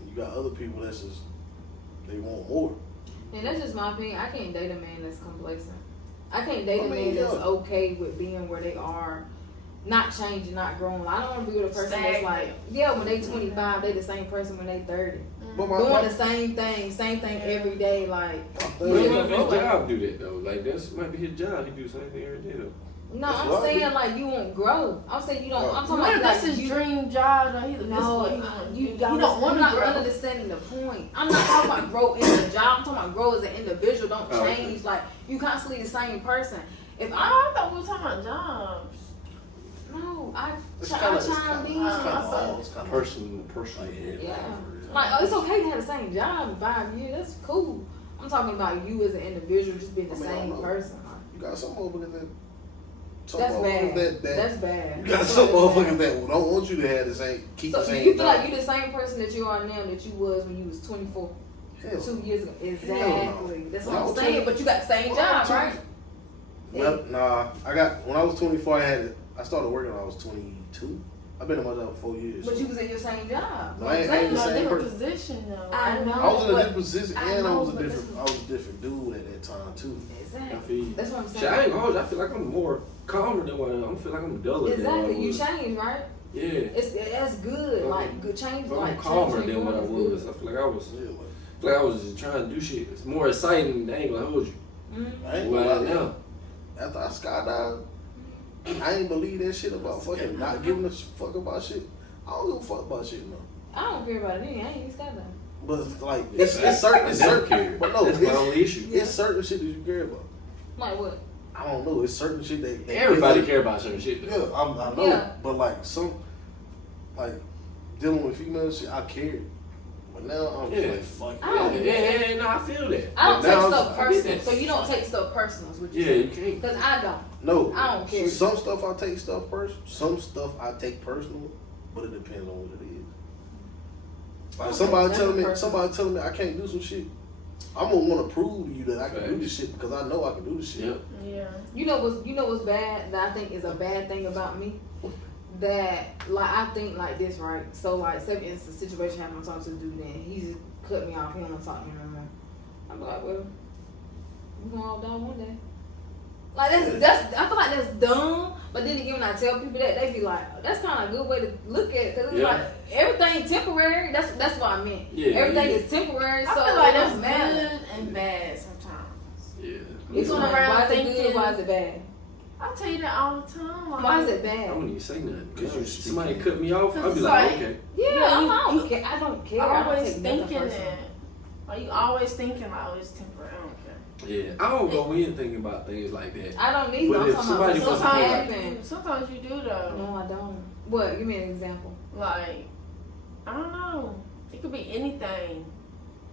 And you got other people that's just, they want more. And that's just my opinion. I can't date a man that's complacent. I can't date a man yeah. that's okay with being where they are, not changing, not growing. I don't want to be with a person that's like, yeah, when they 25, they the same person when they 30. But Doing the same thing every day. Like, But it might be his job do that though. Like that's might be his job. He do the same thing every day though. no, That's I'm what I saying mean. like you won't grow. I'm saying you don't. I'm talking What if about that's like his you, dream job? Though? He I'm want to not grow. understanding the point. I'm not talking about grow in the job. I'm talking about grow as an individual. Don't Oh, okay. change. Like you constantly the same person. If Oh, I I thought we were talking about jobs. no, I It's chimed kinda in. it's kinda Personal. Yeah. Like, oh, it's okay to have the same job in 5 years. That's cool. I'm talking about you as an individual, just being the I mean, I same don't know. person. You got some motherfuckers that. That's bad. That, That's bad. you got some motherfuckers that don't want you to have the same, keep So the same you feel job. like you the same person that you are now that you was when you was 24, Hell. 2 years ago. Hell Exactly. no. That's When what I I'm was saying. 20 But you got the same job, right? Well, nah, when I was 24, I started working when I was 22. I've been in my job for 4 years. But you was in your same job. No, I ain't the No, same different person. position though. I know. I was in a but- different position, I and know, I was but a different dude at that time too. I Exactly. feel you. That's what I'm saying. Shit, I ain't gonna hold you. I feel like I'm more calmer than what I feel like I'm duller than what I Exactly. You was. changed, right? Yeah. That's good. Like good change. But I'm Like calmer changing than what I is was. good. I feel like I was. Yeah, like, I feel like I was just trying to do shit. It's more exciting. I ain't gonna hold you. I ain't Well, gonna lie, now. after I skydived, I ain't believe that shit about fucking not giving a fuck about shit. I don't give a fuck about shit no. I don't care about it. I ain't even got that. But it's like it's certain, but no, That's my only issue. it's certain shit that you care about. Like what? I don't know. It's certain shit that Everybody care about certain shit. Yeah, Though. I know. Yeah. But like dealing with female shit, I cared. But now I'm just Yeah. like, fuck I don't it. Yeah, no, I feel that. I don't But take now stuff I get personal. that. So you don't take stuff personal, is what you Yeah, you can't. Because I don't. No, I don't care. Some stuff I take stuff personal. Some stuff I take personal, but it depends on what it is. Like Okay, somebody that's telling personal. me I can't do some shit. I'm gonna want to prove to you that I can do this shit because I know I can do this shit. Yep. Yeah. You know what's bad that I think is a bad thing about me? That like I think like this, right? So like say for instance situation happened, I'm talking to the dude, then he just cut me off, he don't want to talk to me no more. I'm like, well, we gonna all die one day. Like that's I feel like that's dumb, but then again when I tell people that, they be like, oh, that's kind of a good way to look at it, cause it's Yeah. like everything temporary. That's what I meant. Yeah, Everything yeah. is temporary, I so feel like it that's don't matter. good and bad sometimes. Yeah. It's going like, around why is it good? thinking- Why is it bad? I tell you that all the time. Like, Why is it I bad? wouldn't even say nothing. Because Yeah, somebody cut me off, I'd be it's like, like- okay. Yeah, Yeah, I don't you- care. I don't care. I don't always take nothing thinking personal. that. Like you always thinking like, oh, it's temporary. I don't care. Yeah. I don't go in thinking about things like that. I don't need. But I'm if talking somebody about was something to- happen. Sometimes you do though. No, I don't. What? Give me an example. Like, I don't know. It could be anything.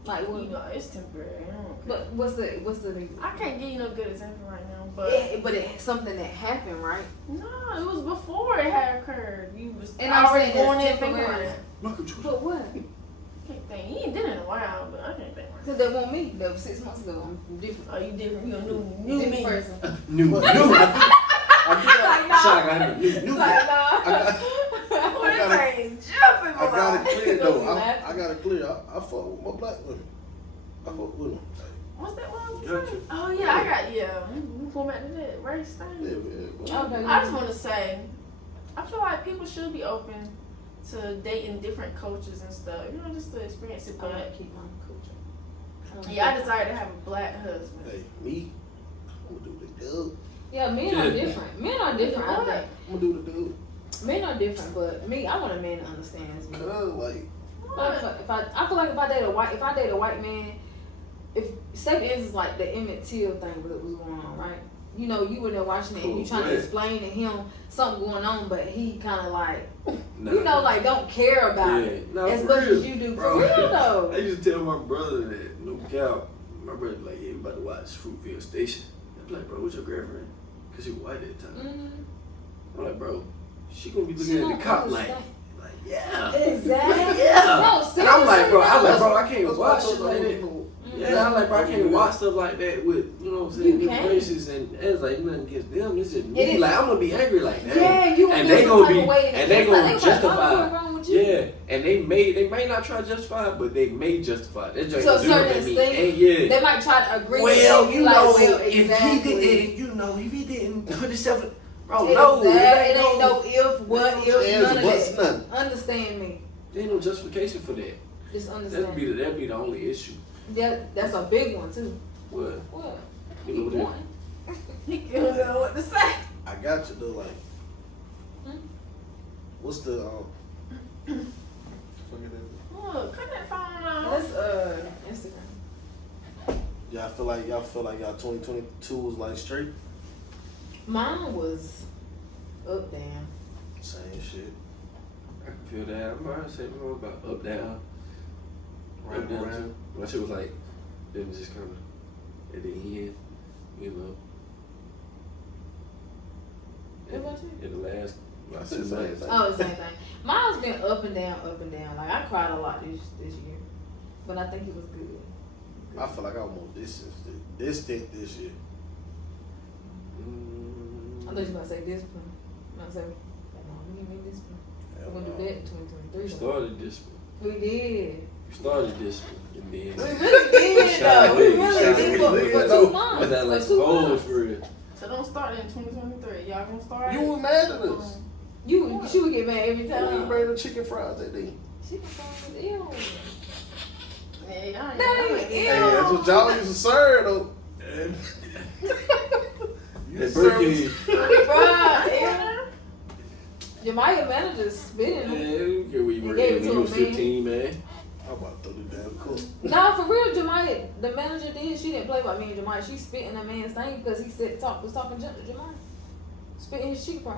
Like You what? know, it's temporary. I don't care. But what's the? I can't give you no good example right now. But But it's something that happened, right? no, it was before it had occurred. You was And I'm already saying going it's in thinking temporary. like, But what? I can't think. You ain't did it in a while, but I can't think. Right. Cause they want me. That was 6 months ago. I'm different. Oh, you different. You a new Different me. person. New. I do Like, nah. Sound like I have a new. Like, nah. Oh, this gotta- ain't jumping. I got it clear though. Laughing. I got it clear. I fuck with my black women. I fuck with them. What's that one? Gotcha. Oh yeah, I got we pull back to that race Yeah, thing. yeah. Okay. I just want to say, I feel like people should be open to dating different cultures and stuff. You know, just to experience it. I want But to keep my culture. yeah, I desire to have a black husband. Hey, me, I'm gonna do the dude. Yeah, men are different. Men are different. I think. I'm gonna do the dude. Men are different, but me, I want a man that understands me. Cause like, If I feel like if I date a white man, if say for instance like the Emmett Till thing that was going on, right? You know, you were there watching it and you trying to explain to him something going on, but he kind of like, you know, like don't care about it as much as you do. Bro. For real though. I used to tell my brother that, no cap, my brother like, yeah, we about to watch Fruitville Station. I'm like, bro, what's your girlfriend? Cause she was white at the time. Mm-hmm. I'm like, bro, she gonna be looking at the cop like, yeah. Exactly. Yeah. No, And I'm like, bro, seriously, I can't watch shit like that. Yeah, I'm like, bro, I can't watch stuff like that with, you know what I'm saying, You different can't. races, and it's like nothing against them. It's just me. It is. Like, I'm gonna be angry like that. Yeah, you and feel they some gonna type be, of way and they it's gonna like, what's justify. wrong with you? Yeah, and they may not try to justify it, but they may justify it. That's just To a do what certain they mean. extent, And yeah. They might try to agree. Well, with you like, know, well, if exactly. if he didn't put himself, bro, Exactly. no, It ain't no if, what, Ain't if, no none of buts, that. nothing. Understand me. there ain't no justification for that. Just understand. That'd be the only issue. That's a big one too. What? What? You Keep know going. what? He don't know what to say. I got you though. Like, Hmm? what's the Look, cut that phone off. Let's Instagram. y'all feel like y'all 2022 was like straight? Mine was up down. Same shit. I can feel that. I'm about to say more about up down. Right Up down around. too. My shit was like, then just kind of at the end, you know. What about you? In the last, I said the same thing. Oh, the same thing. Mine's been up and down, up and down. Like I cried a lot this year, but I think it was good. I feel like I was more distant this year. I thought you were about to say discipline. I was about to say, no, we didn't mean discipline. We're gonna do that in 2023. You though. started this. We did. You started this, and then We really did though. We really did for 2 months. was that like For 2 goals months. for real? So don't start it in 2023. Y'all gonna start You it? was mad at us. She would get mad every When time. you bring the chicken fries that day. She was going, ew. Yeah, y'all ain't That ain't ew. Hey, that's what y'all used to serve though. You That serve birthday. Bruh, ew. Jemiah manager spitting. Yeah, you get where you They were gave it when to you was him, man. 15, man. I'm about to throw the damn cook. Nah, for real, Jemiah, the manager did. She didn't play by me and Jemiah. She spit in that man's thing because he was talking junk to Jemiah. Spit in his chicken fries.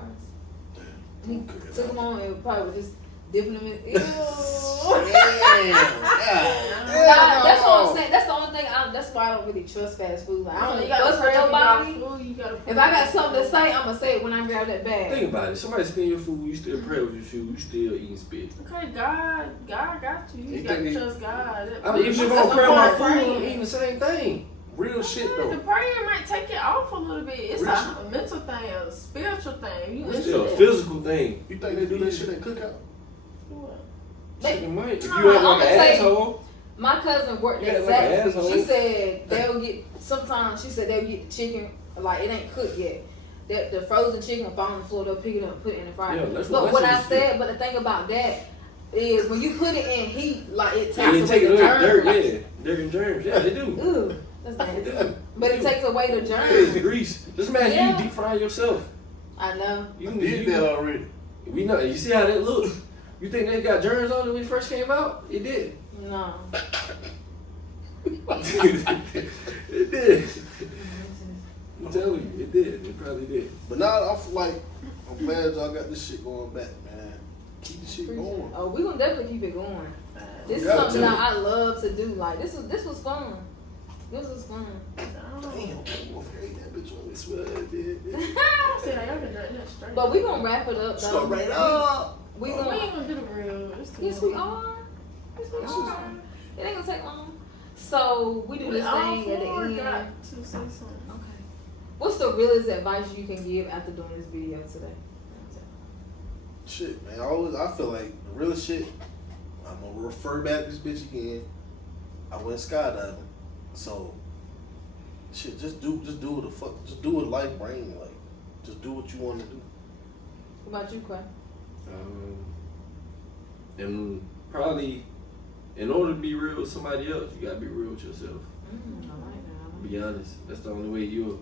He took them on and probably was just dipping them in. Ew. Damn. Nah, that's what I'm saying. That's the only thing. That's why I don't really trust fast food. Like, I don't You really fuss with pray nobody. about food, you gotta pray If I got about something to food. say, I'ma say it when I grab that bag. Think about it. Somebody spin your food, you still pray with your food, you still eating spit. Okay, God got you. You You gotta think trust God. I mean, even if That's I'm praying my the food, point of I'm eating the same thing. Real shit The though. prayer might take it off a little bit. It's Real a mental thing, a spiritual thing. You It's into still a that. physical thing. You think they do that shit at cookout? What? Chicken might. If you No, act like I'ma an say- asshole, My cousin worked Yeah, at like an Zaxby's. asshole. She said they'll get sometimes. She said they'll get the chicken like it ain't cooked yet. That the frozen chicken will fall on the floor. They'll pick it up, and put it in the fryer. Yeah, that's but what what my I chicken said, but the thing about that is when you put it in heat, like it yeah, they takes take away it the away. Dirt, germs. yeah. Dirt and germs. Yeah, they do. Ooh, that's They nasty. do. But it takes away the It's the germs. grease. Just imagine Yeah. you deep fry yourself. I know. You I did that already. We know. You see how that look? You think they got germs on it when it first came out? It did. No. It did. I'm telling you, it did. It probably did. But now I feel like I'm glad y'all got this shit going back, man. Keep the shit going. Oh, we gonna definitely keep it going. This is Gotta something do that it. I love to do. Like this was fun. This was fun. Damn, I'm gonna ate that bitch on this. That's what I did. I said I gotta drink that straight. But we gonna wrap it up though. Start right up. We we gonna. ain't gonna do the real. It's too Yes, we long. are. Yes, we This is- are. It ain't gonna take long. So we do We this all thing at the four end. got to say something. Okay. What's the realest advice you can give after doing this video today? Shit, man. I feel like the real shit. I'm gonna refer back this bitch again. I went skydiving, so shit. Just do what the fuck. Just do what life brings. Like, just do what you want to do. What about you, Quay? And probably, in order to be real with somebody else, you gotta be real with yourself. I like that. Be honest. That's the only way you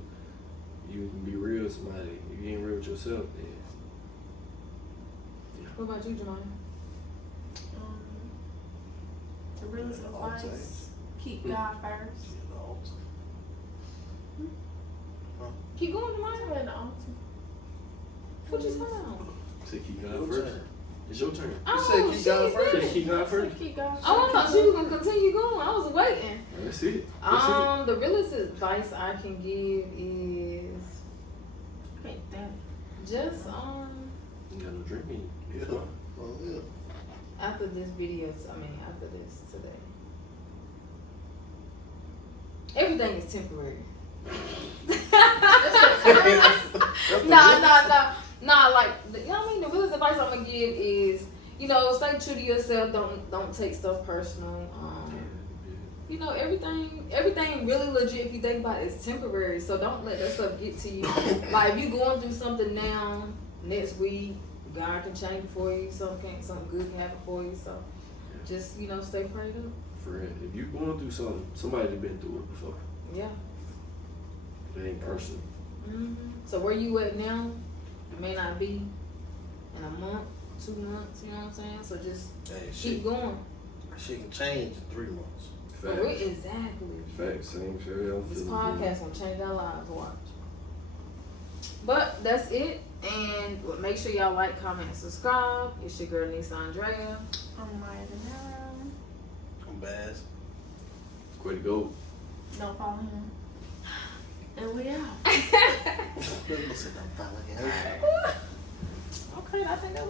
can be real with somebody. If you ain't real with yourself, then What about you, Jemima? The realest advice: keep God first. Keep going, Jemima. At the altar. What you saying? Say keep Your God first. turn. It's your turn. Oh, said keep God she first. did. Say keep God first. Keep God first. Oh, I thought she was gonna continue going. I was waiting. That's it. That's The realest advice I can give is Can't think. just it. You got no drink in you. Yeah. Well, yeah. after this video, after this today, everything is temporary. Nah, like, you know what I mean? The realest advice I'm gonna give is, stay true to yourself. Don't take stuff personal. Everything really legit, if you think about it, is temporary. So don't let that stuff get to you. Like, if you going through something now, next week, God can change it for you. Something good can happen for you. So just, stay prayed up. For real. If you going through something, somebody's been through it before. Yeah. It ain't personal. So where you at now, it may not be in a month, 2 months, you know what I'm saying? So just Hey, keep going. shit can change in 3 months. For real, exactly. Facts. Same feel. This podcast gonna change our lives. Watch. But that's it. And make sure y'all like, comment, and subscribe. It's your girl NissaAndrea. I'm MiahDinero. I'm bad. Way to go. Don't follow him. And we out. Listen, I'm following you. Okay, I think that was